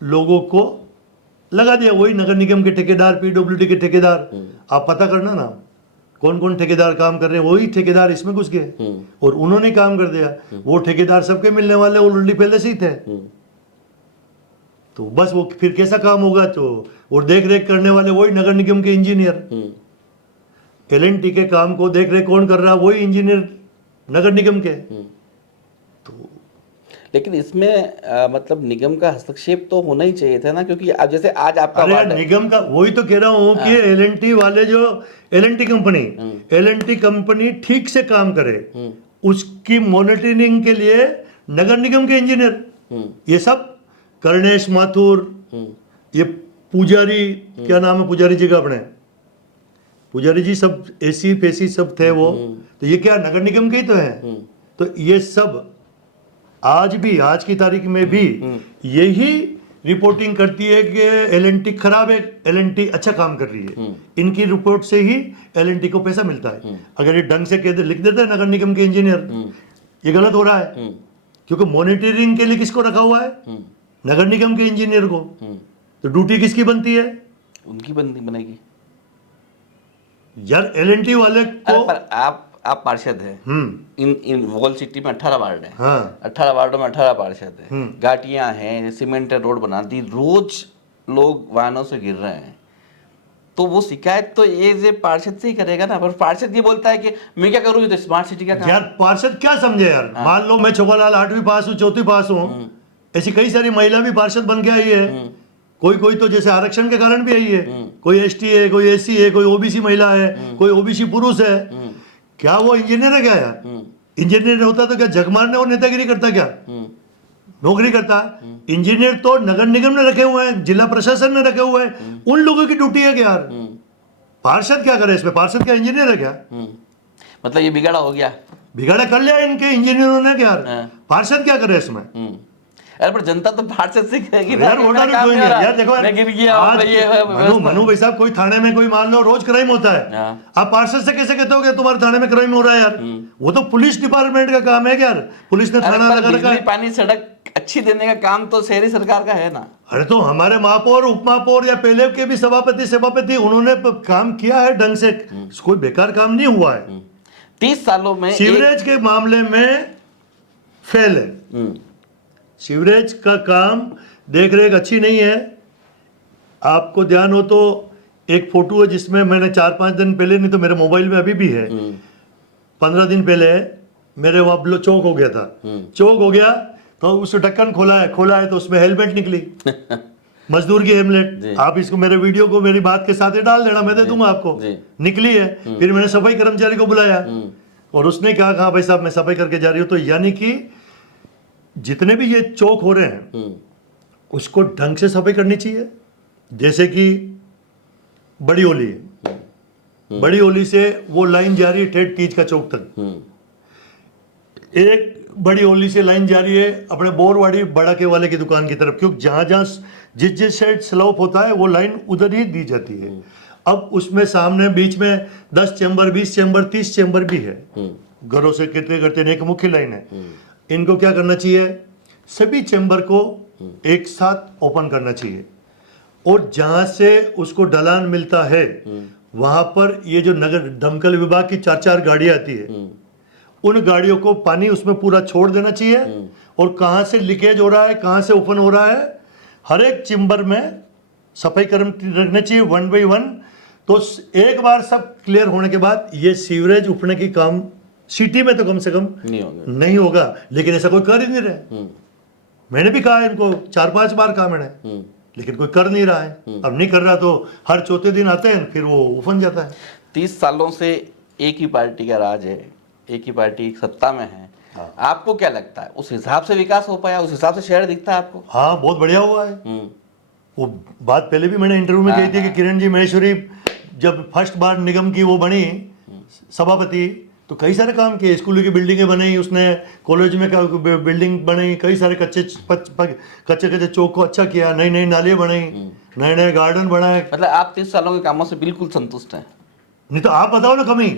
लोगों को लगा दिया, वही नगर निगम के ठेकेदार, PWD के ठेकेदार, आप पता करना ना कौन कौन ठेकेदार काम कर रहे हैं, वही ठेकेदार इसमें घुस गए और उन्होंने काम कर दिया। वो ठेकेदार सबके मिलने वाले ऑलरेडी पहले से ही थे, तो बस वो फिर कैसा काम होगा? तो और देख रेख करने वाले वही नगर निगम के इंजीनियर, L&T के काम को देख रेख कौन कर रहा है? वही इंजीनियर नगर निगम के। तो लेकिन इसमें मतलब निगम का हस्तक्षेप तो होना ही चाहिए था ना, क्योंकि अब जैसे आज आपका अरे वार्ड है। निगम का, वही तो कह रहा हूँ कि L&T वाले जो L&T कंपनी ठीक से काम करे, उसकी मॉनिटरिंग के लिए नगर निगम के इंजीनियर, ये सब कर्णेश माथुर, ये पुजारी, क्या नाम है पुजारी जी का अपने, पुजारी जी सब एसी फेसी सब थे वो, तो ये क्या नगर निगम के ही तो हैं। तो ये सब आज की तारीख में भी यही रिपोर्टिंग करती है कि L&T खराब है, L&T अच्छा काम कर रही है, इनकी रिपोर्ट से ही L&T को पैसा मिलता है। अगर ये ढंग से लिख देते हैं नगर निगम के इंजीनियर, ये गलत हो रहा है, क्योंकि मॉनिटरिंग के लिए किसको रखा हुआ है? नगर निगम के इंजीनियर को। तो ड्यूटी किसकी बनती है? उनकी बनेगी यार। L&T वाले को, पर आप पार्षद हैं, इन वॉल सिटी में 18 वार्ड है, हाँ, 18 वार्डों में 18 पार्षद है, घाटियां हैं, सीमेंटेड रोड बना दी, रोज लोग वाहनों से गिर रहे हैं, तो वो शिकायत तो ये पार्षद से ही करेगा ना। पर पार्षद ये बोलता है कि मैं क्या करूँ, तो स्मार्ट सिटी का काम। यार पार्षद क्या समझे यार? मान लो मैं छोबालाल 8वीं पास हूँ, 4वीं पास हूँ, ऐसी कई सारी महिला भी पार्षद बन के आई है, कोई तो जैसे आरक्षण के कारण भी आई है, कोई ST है, कोई SC है, कोई OBC महिला है, कोई OBC पुरुष है। क्या वो इंजीनियर है क्या यार? इंजीनियर होता तो क्या जग मारने और नेतागिरी करता क्या? नौकरी करता? इंजीनियर तो नगर निगम ने रखे हुए हैं, जिला प्रशासन ने रखे हुए हैं, उन लोगों की ड्यूटी है कि यार पार्षद क्या करे इसमें? पार्षद क्या इंजीनियर है क्या? मतलब ये बिगाड़ा हो गया, बिगाड़ा कर लिया इनके इंजीनियरों ने क्या यार? पार्षद क्या करे इसमें? अरे पर जनता तो पार्षद से कहेगी ना, यार वोटर भी कोई नहीं है। यार देखो मैं गिर गया, आज ये मनु भाई साहब, कोई थाने में कोई मान लो रोज क्राइम होता है, आप पार्षद से कैसे कहते हो कि तुम्हारे थाने में क्राइम हो रहा है यार? वो तो पुलिस डिपार्टमेंट का काम है यार, पुलिस ने थाना लगा रखा है। पानी सड़क अच्छी देने का काम तो शहरी सरकार का है ना। अरे तो हमारे महापौर, उपमहापौर या पहले के भी सभापति उन्होंने काम किया है ढंग से, कोई बेकार काम नहीं हुआ है। 30 सालों में सीवरेज के मामले में फेल है। सीवरेज का काम देख रेख अच्छी नहीं है। आपको ध्यान हो तो एक फोटो है जिसमें मैंने 4-5 दिन पहले, नहीं तो मेरे मोबाइल में अभी भी है, 15 दिन पहले मेरे वहां चौक हो गया था। चौक हो गया तो उस ढक्कन खोला है तो उसमें हेलमेट निकली मजदूर की हेलमेट। आप इसको मेरे वीडियो को मेरी बात के साथ ही डाल देना, मैं दे दूंगा आपको। निकली है। फिर मैंने सफाई कर्मचारी को बुलाया और उसने कहा भाई साहब मैं सफाई करके जा रही हूँ। तो यानी कि जितने भी ये चौक हो रहे हैं उसको ढंग से सफाई करनी चाहिए। जैसे कि बड़ी ओली है, बड़ी ओली से वो लाइन जा रही है ठेठ तीज का चौक तक। एक बड़ी ओली से लाइन जा रही है अपने बोरवाड़ी बड़ाके वाले की दुकान की तरफ, क्योंकि जहां जहां जिस साइड स्लोप होता है वो लाइन उधर ही दी जाती है। अब उसमें सामने बीच में 10 चैम्बर, 20 चैम्बर, 30 चैम्बर भी है। घरों से करते एक मुख्य लाइन है। इनको क्या करना चाहिए, सभी चैम्बर को एक साथ ओपन करना चाहिए और जहां से उसको ढलान मिलता है वहां पर ये जो नगर दमकल विभाग की 4-4 गाड़ियां आती है, उन गाड़ियों को पानी उसमें पूरा छोड़ देना चाहिए। और कहां से लीकेज हो रहा है, कहां से ओपन हो रहा है, हर एक चैम्बर में सफाई कर्मचारी रखना चाहिए 1 by 1। तो एक बार सब क्लियर होने के बाद ये सीवरेज उठने की काम सिटी में तो कम से कम नहीं होगा। लेकिन ऐसा कोई कर ही नहीं रहा। मैंने भी कहा इनको 4-5 बार कहा मैंने, लेकिन कोई कर नहीं रहा है। अब नहीं कर रहा तो हर चौथे दिन आते हैं फिर वो उफन जाता है। 30 सालों से एक ही पार्टी का राज है, एक ही पार्टी सत्ता में है। आपको क्या लगता है उस हिसाब से विकास हो पाया, उस हिसाब से शहर दिखता है आपको? हाँ बहुत बढ़िया हुआ है। वो बात पहले भी मैंने इंटरव्यू में कही थी कि किरण जी महेश्वरी जब फर्स्ट बार निगम की वो बनी सभापति तो कई सारे काम किए, स्कूलों की बिल्डिंगें बनाई उसने, कॉलेज में बिल्डिंग बनाई, कई सारे कच्चे चौक को अच्छा किया, नई नई नालियाँ बनाई, नए नए गार्डन बनाए। मतलब आप 30 सालों के कामों से बिल्कुल संतुष्ट हैं? नहीं तो आप बताओ ना कमी।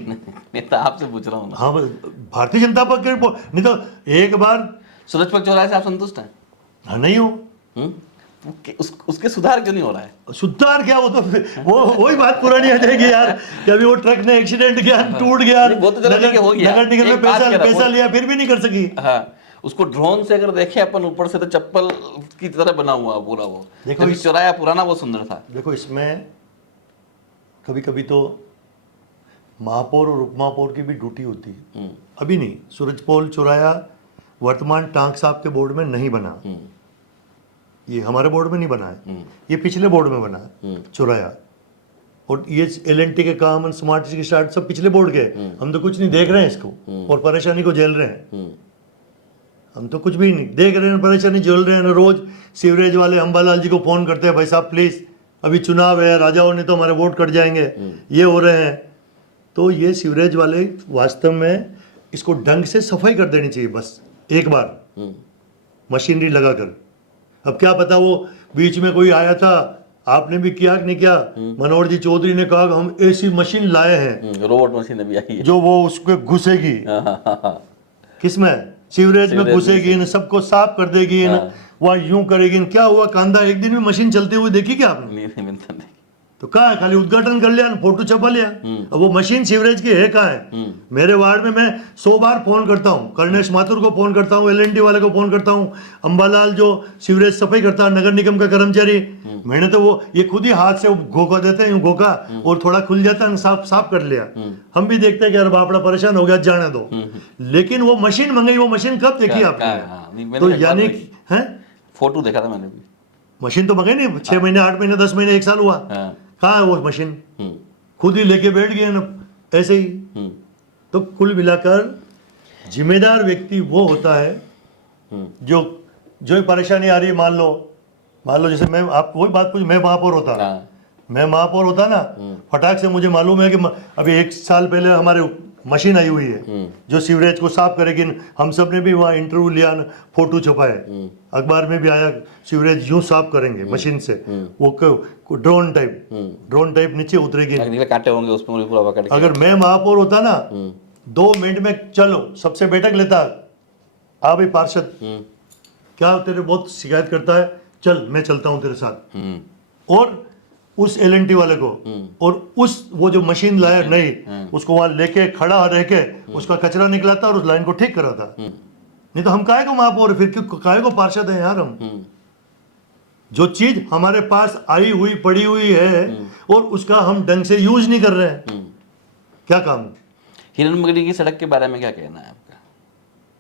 मैं तो आपसे पूछ रहा हूँ ना। हाँ भारतीय जनता पार्टी नहीं तो एक बार सूरजपल चौराहे से आप संतुष्ट हैं? हाँ नहीं हो उसके सुधार क्यों नहीं हो रहा है? सुधार क्या, वो तो वही बात पुरानी आ जाएगी यार कि अभी वो ट्रक ने एक्सीडेंट किया, टूट गया, नगर निगम में पैसा लिया फिर भी नहीं कर सकी। हाँ उसको ड्रोन से अगर देखे अपन ऊपर से तो चप्पल की तरह बना हुआ पूरा वो। देखो चौराहा पुराना बहुत सुंदर था। देखो इसमें कभी कभी तो महापौर और उपमहापौर की भी ड्यूटी होती है। अभी नहीं, सूरजपोल चौराहा वर्तमान टांक साहब के बोर्ड में नहीं बना, ये हमारे बोर्ड में नहीं बना है, ये पिछले बोर्ड में बना है चौराहा। और ये LNT के काम, स्मार्ट सिटी स्टार्ट सब पिछले बोर्ड के, हम तो कुछ नहीं देख रहे हैं इसको और परेशानी को झेल रहे हैं। हम तो कुछ भी नहीं देख रहे हैं, परेशानी झेल रहे हैं। रोज सीवरेज वाले अंबालाल जी को फोन करते हैं, भाई साहब प्लीज अभी चुनाव है, राजाओं ने तो हमारे वोट कट जाएंगे, ये हो रहे हैं। तो ये सीवरेज वाले वास्तव में इसको ढंग से सफाई कर देनी चाहिए बस एक बार मशीनरी लगाकर। अब क्या पता वो बीच में कोई आया था, आपने भी किया कि नहीं किया, मनोहर जी चौधरी ने कहा कि हम ऐसी मशीन लाए हैं, रोबोट मशीन अभी आई है, जो वो उसको घुसेगी किसमें, सीवरेज में घुसेगी, सबको साफ कर देगी, वह यूं करेगी। क्या हुआ कांदा, एक दिन में मशीन चलते हुए देखी क्या आपने? नहीं। तो कहा है, खाली उद्घाटन कर लिया, फोटो छपा लिया। अब वो मशीन सीवरेज की है कहाँ है? मेरे वार्ड में मैं 100 बार फोन करता हूँ, कर्णेश माथुर को फोन करता हूँ, LNT वाले को फोन करता हूँ, अंबालाल जो सीवरेज सफाई करता है, नगर निगम का कर्मचारी, मैंने तो वो ये खुद ही हाथ से घोका देते हैं, घोका और थोड़ा खुल जाता है, साफ कर लिया। हम भी देखते हैं कि यार बापड़ा परेशान हो गया, जाने दो। लेकिन वो मशीन मंगाई, वो मशीन कब देखी आपने? तो यानी है फोटो देखा था मैंने भी, मशीन तो मंगाई नहीं, 6 महीने 8 महीने 10 महीने 1 साल हुआ, कहाँ है वो मशीन? खुद ही लेके बैठ गए ना ऐसे ही। तो कुल मिलाकर जिम्मेदार व्यक्ति वो होता है जो परेशानी आ रही है, मान लो जैसे मैं आपको वही बात पूछ, मैं महापौर होता ना, फटाक से मुझे मालूम है कि अभी 1 साल पहले हमारे मशीन आई हुई है जो सीवरेज को साफ करेगी। हम सब ने भी वहाँ इंटरव्यू लिया, फोटो छपाए, अखबार में भी आया, सीवरेज यूं साफ करेंगे मशीन से, वो ड्रोन टाइप नीचे उतरेगी, कांटे होंगे उसमें पूरा पकड़ के। अगर मैं महापौर होता ना 2 मिनट में चलो सबसे बैठक लेता, आ भाई पार्षद क्या तेरे बहुत शिकायत करता है, चल मैं चलता हूँ तेरे साथ। और उस LNT वाले को और उस वो जो मशीन लाया नहीं, उसको वहां लेके खड़ा रह के उसका कचरा निकलाता और उस लाइन को ठीक कराता। नहीं तो हम काहे को महापौर, फिर क्यों काहे को पार्षद हैं यार हम? जो चीज हमारे पास आई हुई पड़ी हुई है और उसका हम ढंग से यूज नहीं कर रहे हैं, क्या काम? हिरन मगरी की सड़क के बारे में क्या कहना है आपका?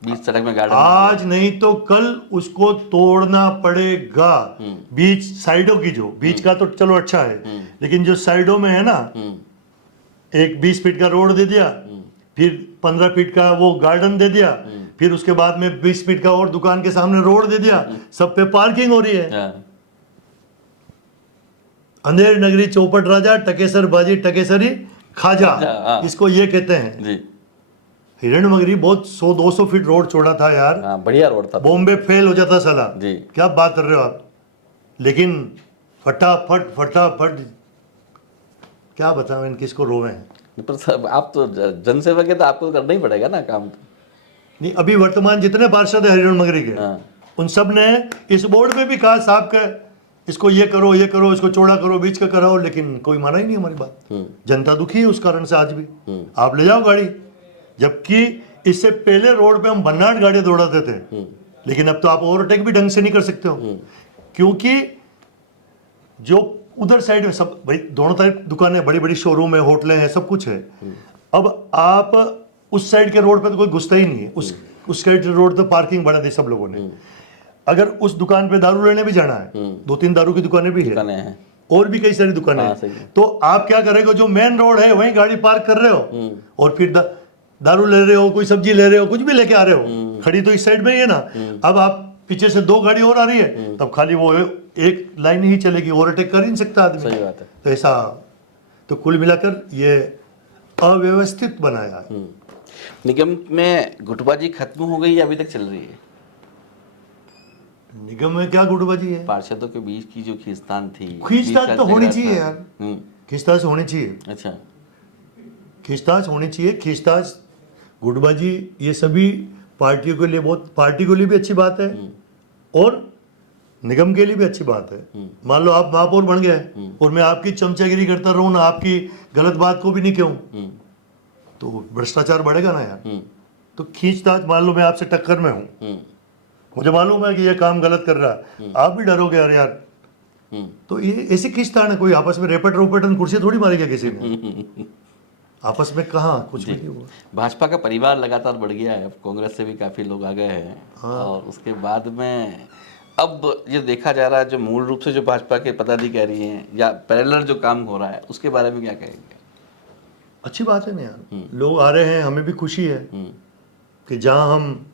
बीच सड़क में गार्डन आज नहीं तो कल उसको तोड़ना पड़ेगा। बीच साइडों की, जो बीच का तो चलो अच्छा है, लेकिन जो साइडों में है ना, एक 20 फीट का रोड दे दिया, फिर 15 फीट का वो गार्डन दे दिया, फिर उसके बाद में 20 फीट का और दुकान के सामने रोड दे दिया, सब पे पार्किंग हो रही है। अंधेर नगरी चौपट राजा, टकेसर बाजी टकेसरी खाजा, इसको ये कहते हैं जी। हिरण मगरी बहुत 100-200 फीट रोड छोड़ा था यार, बढ़िया रोड था, बॉम्बे फेल हो जाता साला जी। क्या बात कर रहे हो आप? लेकिन फटाफट फटाफट, क्या बताओ इन किसको रोवे हैं। पर सब आप तो जनसेवक है, तो आपको करना ही पड़ेगा ना काम। नहीं, अभी वर्तमान जितने पार्षद है हिरण मगरी के, उन सब ने इस बोर्ड में भी कहा साहब का इसको ये करो ये करो, इसको चौड़ा करो, बीच का कराओ, लेकिन कोई माना ही नहीं हमारी बात। जनता दुखी है उस कारण से आज भी। आप ले जाओ गाड़ी, जबकि इससे पहले रोड पे हम भन्नाट गाड़ी दौड़ाते थे, लेकिन अब तो आप ओवरटेक भी ढंग से नहीं कर सकते हो, क्योंकि जो उधर साइड में सब भाई दोनों तरफ दुकानें, बड़ी बड़ी शोरूम है, होटलें हैं, सब कुछ है। अब आप उस साइड के रोड पे तो कोई घुसता ही नहीं है, उस साइड रोड तो पार्किंग बढ़ा दी सब लोगों ने। अगर उस दुकान पे दारू लेने भी जाना है, 2-3 दारू की दुकानें भी है और भी कई सारी दुकानें हैं, तो आप क्या करेंगे, जो मेन रोड है वहीं गाड़ी पार्क कर रहे हो और फिर दारू ले रहे हो, कोई सब्जी ले रहे हो, कुछ भी लेके आ रहे हो, खड़ी तो इस साइड में ही है ना। अब आप पीछे से 2 गाड़ी और आ रही है, तब खाली वो एक लाइन ही चलेगी, ओवरटेक कर ही नहीं सकता आदमी। सही बात है। तो ऐसा, तो कुल मिलाकर ये अव्यवस्थित बनाया। निगम में गुटबाजी खत्म हो गई या अभी तक चल रही है? निगम में क्या गुटबाजी है? पार्षदों के बीच की जो खींचतान थी, खींचतान तो होनी चाहिए यार, खींचतान होनी चाहिए। अच्छा, खींचतान होनी चाहिए। खींचतान, गुटबाजी, ये सभी पार्टियों के लिए बहुत, पार्टी के लिए भी अच्छी बात है और निगम के लिए भी अच्छी बात है। मान लो आप महापौर बन गए और मैं आपकी चमचागिरी करता रहूं ना, आपकी गलत बात को भी नहीं कहूं, तो भ्रष्टाचार बढ़ेगा ना यार। तो खींचतान, मान लो मैं आपसे टक्कर में हूं, मुझे मालूम है कि ये काम गलत कर रहा है, आप भी डरोगे यार, तो ये ऐसी खींचतान है। कोई आपस में रेपट रोपटन कुर्सी थोड़ी मारेगा किसी ने, आपस में कहाँ कुछ भी नहीं हुआ। भाजपा का परिवार लगातार बढ़ गया है, अब कांग्रेस से भी काफी लोग आ गए हैं। और उसके बाद में अब ये देखा जा रहा है, जो मूल रूप से जो भाजपा के पदाधिकारी हैं या पैरेलल जो काम हो रहा है, उसके बारे में क्या कहेंगे? अच्छी बात है ना यार, लोग आ रहे हैं, हमें भी खुशी है कि जहाँ हम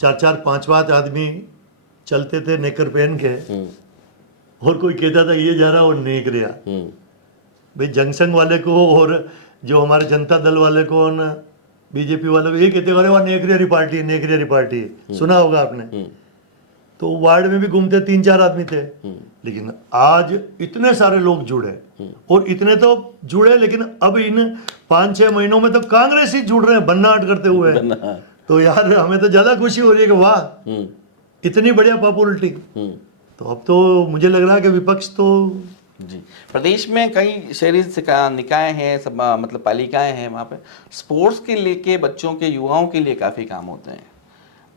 4-5 आदमी चलते थे नेकर पहन के, और कोई कहता था ये जा रहा और नेक रहा, भाई जनसंघ वाले को और जो हमारे जनता दल वाले को न बीजेपी वाले को ये कहते अरे वहाँ नेकरियारी पार्टी है, नेकरियारी पार्टी है, सुना होगा आपने। तो वार्ड में भी घूमते 3-4 आदमी थे, लेकिन आज इतने सारे लोग जुड़े, और इतने तो जुड़े, लेकिन अब इन 5-6 महीनों में तो कांग्रेस ही जुड़ रहे हैं भन्नाट करते हुए। तो यार हमें तो ज्यादा खुशी हो रही है कि वाह इतनी बढ़िया पॉपुलरिटी। तो अब तो मुझे लग रहा है कि विपक्ष तो जी, प्रदेश में कई शहरी निकाय हैं, सब मतलब पालिकाएं हैं, वहाँ पे स्पोर्ट्स के लेके बच्चों के, युवाओं के लिए काफ़ी काम होते हैं।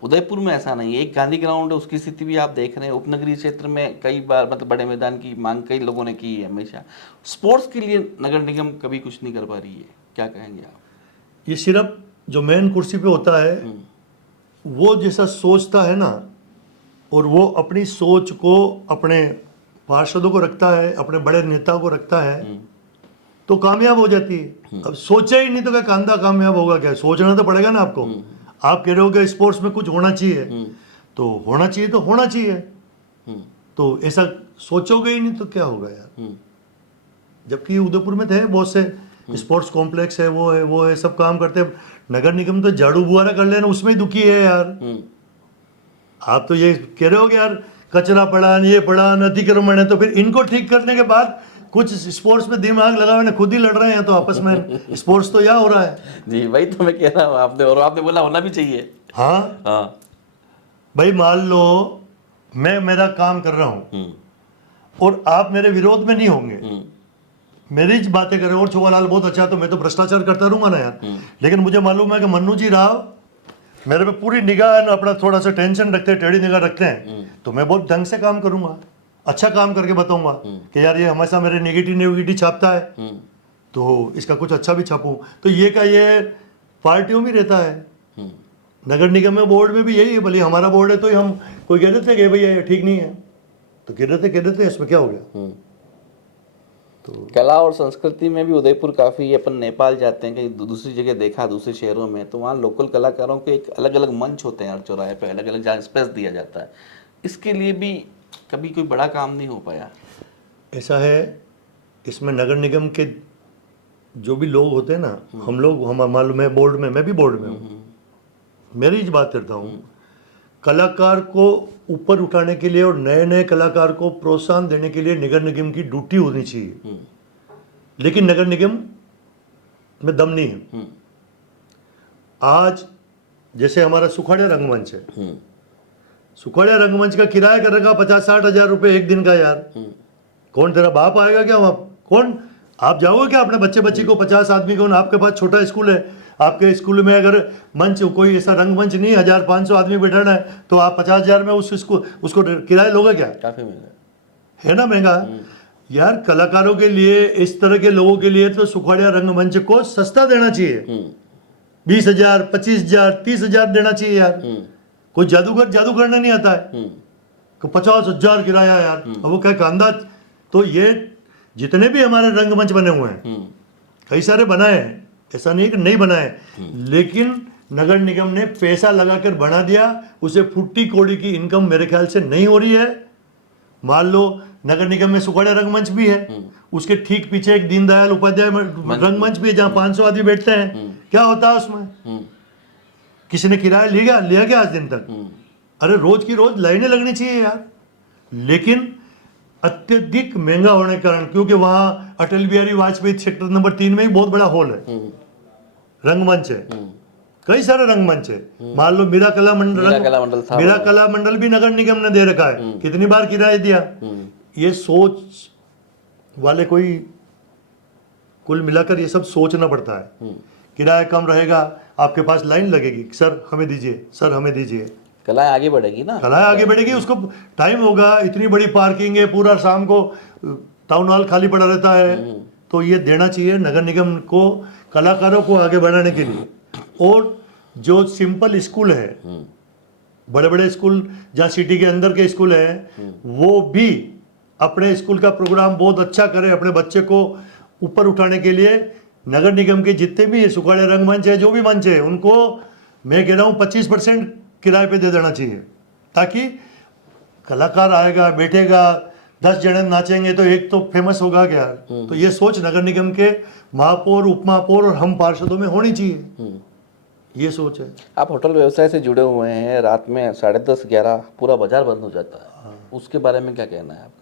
उदयपुर में ऐसा नहीं है, एक गांधी ग्राउंड है, उसकी स्थिति भी आप देख रहे हैं। उपनगरीय क्षेत्र में कई बार मतलब बड़े मैदान की मांग कई लोगों ने की है हमेशा। स्पोर्ट्स के लिए नगर निगम कभी कुछ नहीं कर पा रही है, क्या कहेंगे आप? ये सिर्फ जो मेन कुर्सी पे होता है वो जैसा सोचता है ना, और वो अपनी सोच को अपने पार्षदों को रखता है, अपने बड़े नेता को रखता है, तो कामयाब हो जाती है। अब सोचे ही नहीं तो क्या कांधा कामयाब होगा क्या? सोचना तो पड़ेगा ना आपको। आप कह रहे हो कि स्पोर्ट्स में कुछ होना चाहिए, तो होना चाहिए तो होना चाहिए, तो ऐसा सोचोगे ही नहीं तो क्या होगा यार। जबकि उदयपुर में थे बहुत से स्पोर्ट्स कॉम्प्लेक्स है, वो है सब काम करते हैं। नगर निगम तो झाड़ू बुआरा कर लेना उसमें ही दुखी है यार। आप तो ये कह रहे हो कि यार कचरा पड़ा, ये पड़ा, अतिक्रमण है, तो फिर इनको ठीक करने के बाद कुछ स्पोर्ट्स में दिमाग लगा हुआ, खुद ही लड़ रहे हैं तो आपस में। स्पोर्ट्स तो यहाँ हो रहा है जी, वही तो मैं कह रहा हूँ। आपने बोला होना भी चाहिए। हाँ, भाई मान लो मैं मेरा काम कर रहा हूँ और आप मेरे विरोध में नहीं होंगे, मेरी ज बातें करें और छोवालाल बहुत अच्छा है तो मैं तो भ्रष्टाचार करता रहूंगा ना यार। लेकिन मुझे मालूम है कि मन्नू जी राव मेरे पे पूरी निगाह है ना, अपना थोड़ा सा टेंशन रखते हैं, टेढ़ी निगाह रखते हैं, तो मैं बहुत ढंग से काम करूंगा, अच्छा काम करके बताऊंगा कि यार ये हमेशा मेरे नेगेटिव छापता है, तो इसका कुछ अच्छा भी छापूं। तो ये का ये पार्टियों में रहता है, नगर निगम में बोर्ड में भी यही है। भले हमारा बोर्ड है तो ही हम कोई कह देते हैं कि भैया ये ठीक नहीं है, तो कह देते हैं, इसमें क्या हो गया। तो कला और संस्कृति में भी उदयपुर काफ़ी, अपन नेपाल जाते हैं, कहीं दूसरी जगह देखा दूसरे शहरों में, तो वहाँ लोकल कलाकारों के एक अलग अलग मंच होते हैं हर चौराहे पे, अलग अलग जहाँ स्पेस दिया जाता है। इसके लिए भी कभी कोई बड़ा काम नहीं हो पाया। ऐसा है, इसमें नगर निगम के जो भी लोग होते हैं ना, हम लोग, हम मालूम है बोर्ड में, मैं भी बोर्ड में हूँ, मेरी ही बात करता हूँ, कलाकार को ऊपर उठाने के लिए और नए नए कलाकार को प्रोत्साहन देने के लिए नगर निगम की ड्यूटी होनी चाहिए, लेकिन नगर निगम में दम नहीं है। आज जैसे हमारा सुखाड़िया रंगमंच है, सुखाड़िया रंगमंच का किराया कर रखा 50-60 हजार रुपए एक दिन का यार। कौन तेरा बाप आएगा क्या वहां? कौन? आप जाओगे क्या अपने बच्चे बच्ची को 50 आदमी को? आपके पास छोटा स्कूल है, आपके स्कूल में अगर मंच कोई ऐसा रंगमंच नहीं 1500 आदमी बैठाना है, तो आप 50,000 में उसको किराया लोगे क्या? काफी महंगा है ना, महंगा यार। कलाकारों के लिए, इस तरह के लोगों के लिए तो सुखाड़िया रंगमंच को सस्ता देना चाहिए, 20,000, 25,000, 30,000 देना चाहिए यार। कोई जादू करना नहीं आता है, 50,000 किराया यार, अब वो क्या अंदाज। तो ये जितने भी हमारे रंगमंच बने हुए हैं, कई सारे बनाए हैं, ऐसा नहीं कि नहीं बनाए, लेकिन नगर निगम ने पैसा लगाकर बना दिया, उसे फुट्टी कौड़ी की इनकम मेरे ख्याल से नहीं हो रही है। मान लो नगर निगम में सुखाड़िया रंगमंच भी है, उसके ठीक पीछे एक दीनदयाल उपाध्याय रंगमंच भी है जहाँ 500 आदमी बैठते हैं। क्या होता है उसमें? किसी ने किराया लिया क्या आज दिन तक? अरे रोज की रोज लाइनें लगनी चाहिए यार, लेकिन अत्यधिक महंगा होने के कारण, क्योंकि वहां अटल बिहारी वाजपेयी सेक्टर नंबर 3 में ही बहुत बड़ा हॉल है, रंगमंच है, कई सारे रंगमंच है। मान लो मीरा कला मंडल भी नगर निगम ने दे रखा है, कितनी बार किराया दिया। ये सोच वाले कोई, कुल मिलाकर ये सब सोचना पड़ता है। किराया कम रहेगा, आपके पास लाइन लगेगी, सर हमें दीजिए, सर हमें दीजिए, कलाएं आगे बढ़ेगी ना, कलाएं आगे बढ़ेगी, उसको टाइम होगा। इतनी बड़ी पार्किंग है, पूरा शाम को टाउन हॉल खाली पड़ा रहता है, तो ये देना चाहिए नगर निगम को कलाकारों को आगे बढ़ाने के लिए। और जो सिंपल स्कूल है, बड़े बड़े स्कूल जहाँ सिटी के अंदर के स्कूल हैं, वो भी अपने स्कूल का प्रोग्राम बहुत अच्छा करे, अपने बच्चे को ऊपर उठाने के लिए नगर निगम के जितने भी सुखाड़िया रंगमंच है, जो भी मंच है, उनको मैं कह रहा हूँ 25% किराए पे दे देना चाहिए, ताकि कलाकार आएगा, बैठेगा, 10 जने नाचेंगे तो एक तो फेमस होगा क्या। तो ये सोच नगर निगम के महापौर, उपमहापौर और हम पार्षदों में होनी चाहिए, ये सोच है। आप होटल व्यवसाय से जुड़े हुए हैं, रात में 10:30-11 पूरा बाजार बंद हो जाता है, उसके बारे में क्या कहना है आपका?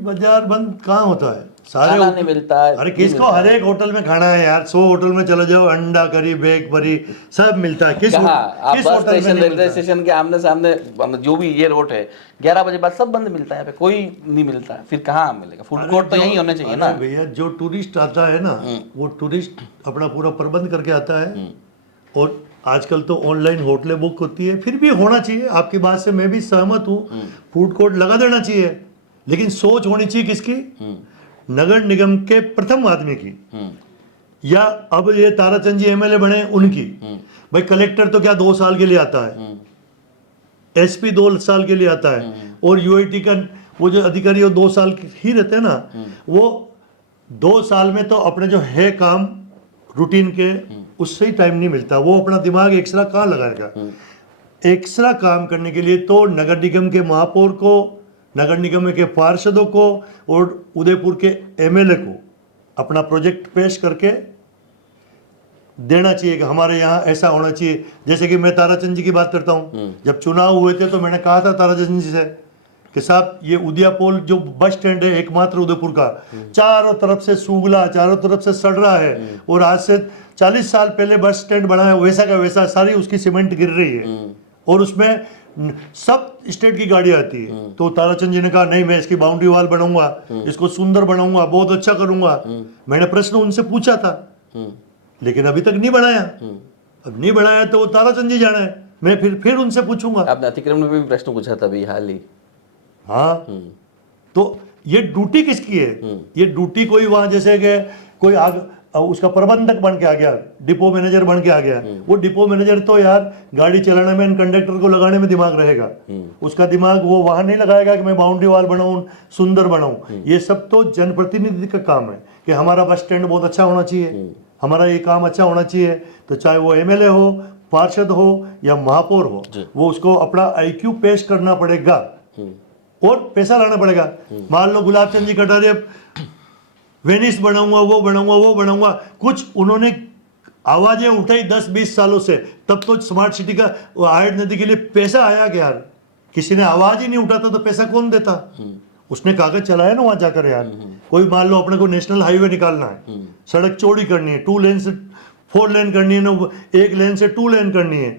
बाजार बंद कहाँ होता है, सारे खाना नहीं मिलता है। अरे किसको? हर एक होटल में खाना है यार, 100 होटल में चले जाओ, अंडा करी, बेक परी सब मिलता है। किस होटल में? रेलवे स्टेशन के आमने सामने जो भी ये रोड है, 11 बजे बाद सब बंद मिलता है, कोई नहीं मिलता है, फिर कहाँ मिलेगा? फूड कोर्ट तो यही होने चाहिए ना भैया। जो टूरिस्ट आता है ना, वो टूरिस्ट अपना पूरा प्रबंध करके आता है, और आजकल तो ऑनलाइन होटलें बुक होती है, फिर भी होना चाहिए। आपकी बात से मैं भी सहमत हूँ, फूड कोर्ट लगा देना चाहिए, लेकिन सोच होनी चाहिए किसकी? नगर निगम के प्रथम आदमी की, या अब ये ताराचंद जी एमएलए बने उनकी। भाई कलेक्टर तो क्या 2 साल के लिए आता है, एसपी 2 साल के लिए आता है, और यूआईटी का वो जो अधिकारी वो 2 साल ही रहते हैं ना, वो 2 साल में तो अपने जो है काम रूटीन के, उससे ही टाइम नहीं मिलता। वो अपना दिमाग एक्स्ट्रा कहाँ लगाएगा? एक्स्ट्रा काम करने के लिए तो नगर निगम के महापौर को, नगर निगम के पार्षदों को और उदयपुर के एमएलए को अपना प्रोजेक्ट पेश करके देना चाहिए कि हमारे यहाँ ऐसा होना चाहिए। जैसे कि मैं ताराचंद जी की बात करता हूँ, जब चुनाव हुए थे तो मैंने कहा था ताराचंद जी से कि साहब ये उदयपोल जो बस स्टैंड है एकमात्र उदयपुर का, चारों तरफ से सूगला, चारों तरफ से सड़ रहा है, और आज से 40 साल पहले बस स्टैंड बना है वैसा का वैसा, सारी उसकी सीमेंट गिर रही है और उसमें सब स्टेट की गाड़ी आती है। तो ताराचंद जी ने कहा नहीं, मैं इसकी बाउंड्री वॉल बनाऊंगा, इसको सुंदर बनाऊंगा, बहुत अच्छा करूंगा। मैंने प्रश्न उनसे पूछा था, लेकिन अभी तक नहीं बनाया। अब नहीं बनाया तो वो ताराचंद जी जाना है, मैं फिर उनसे पूछूंगा। आपने अतिक्रमण में भी प्रश्न पूछा था अभी हाल ही। हाँ, तो ये ड्यूटी किसकी है? ये ड्यूटी कोई वहां जैसे कि कोई उसका प्रबंधक बन के आ गया, डिपो मैनेजर बन के आ गया, वो डिपो मैनेजर तो यार गाड़ी चलाने में, कंडक्टर को लगाने में दिमाग रहेगा, उसका दिमाग वो वहां नहीं लगाएगा कि मैं बाउंड्री वॉल बनाऊं, सुंदर बनाऊं। ये सब तो जनप्रतिनिधि का काम है कि हमारा बस स्टैंड बहुत अच्छा होना चाहिए, हमारा ये काम अच्छा होना चाहिए। तो चाहे वो एमएलए हो, पार्षद हो या महापौर हो, वो उसको अपना आईक्यू पेश करना पड़ेगा और पैसा लाना पड़ेगा। मान लो गुलाब चंद जी कटारिया वेनिस बनाऊंगा, वो बनाऊंगा, वो बनाऊंगा, कुछ उन्होंने आवाजें उठाई 10-20 सालों से, तब तो स्मार्ट सिटी का आहट नदी के लिए पैसा आया क्या यार? किसी ने आवाज ही नहीं उठाता तो पैसा कौन देता? उसने कागज चलाया ना वहां जाकर यार। कोई मान लो अपने को नेशनल हाईवे निकालना है, सड़क चौड़ी करनी है, 2 लेन से 4 लेन करनी है ना, 1 लेन से 2 लेन करनी है,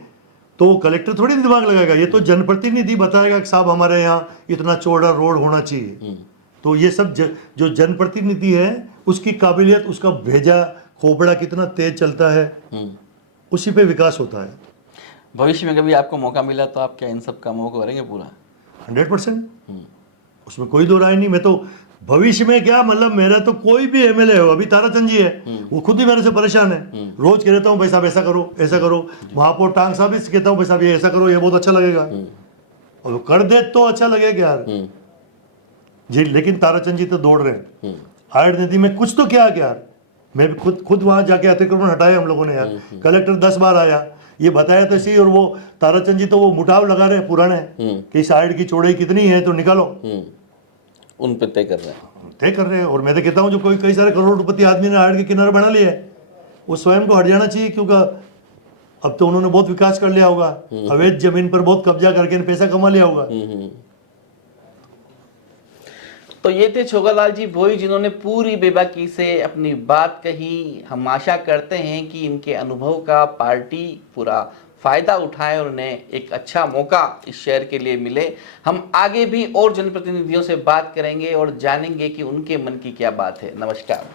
तो कलेक्टर थोड़ी दिमाग लगाएगा, ये तो जनप्रतिनिधि बताएगा कि साहब हमारे यहाँ इतना चौड़ा रोड होना चाहिए। तो ये सब जो जनप्रतिनिधि है उसकी काबिलियत, उसका भेजा खोपड़ा कितना तेज चलता है, उसी पे विकास होता है। भविष्य में कभी आपको मौका मिला तो आप क्या इन सब कामों को करेंगे पूरा? 100%, उसमें कोई दो राय नहीं। मैं तो भविष्य में क्या, मतलब मेरा तो कोई भी एमएलए हो, अभी ताराचंद जी है, वो खुद ही मेरे से परेशान है, रोज कहता हूँ भाई साहब ऐसा करो, ऐसा करो। महापौर टांग साहब भी कहता हूँ भाई साहब ये ऐसा करो, ये बहुत अच्छा लगेगा, और वो कर दे तो अच्छा लगेगा यार जी। लेकिन ताराचंद जी तो दौड़ रहे हैं, आहट नदी में कुछ तो क्या यार। मैं भी खुद वहां जाके अतिक्रमण हटाए हम लोगों ने यार, कलेक्टर 10 बार आया, ये बताया तो सही, और वो ताराचंद जी तो वो मुठाव लगा रहे हैं पुराने कि इस आहट की चौड़ाई कितनी है तो निकालो, उन पे तय कर रहे हैं। और मैं तो कहता हूँ जो कोई कई सारे करोड़पति आदमी ने आहट के किनारे बना लिया है, वो स्वयं को हट जाना चाहिए, क्योंकि अब तो उन्होंने बहुत विकास कर लिया होगा, अवैध जमीन पर बहुत कब्जा करके पैसा कमा लिया होगा। तो ये थे छोगालाल जी भोई, जिन्होंने पूरी बेबाकी से अपनी बात कही। हम आशा करते हैं कि इनके अनुभव का पार्टी पूरा फायदा उठाए और उन्हें एक अच्छा मौका इस शहर के लिए मिले। हम आगे भी और जनप्रतिनिधियों से बात करेंगे और जानेंगे कि उनके मन की क्या बात है। नमस्कार।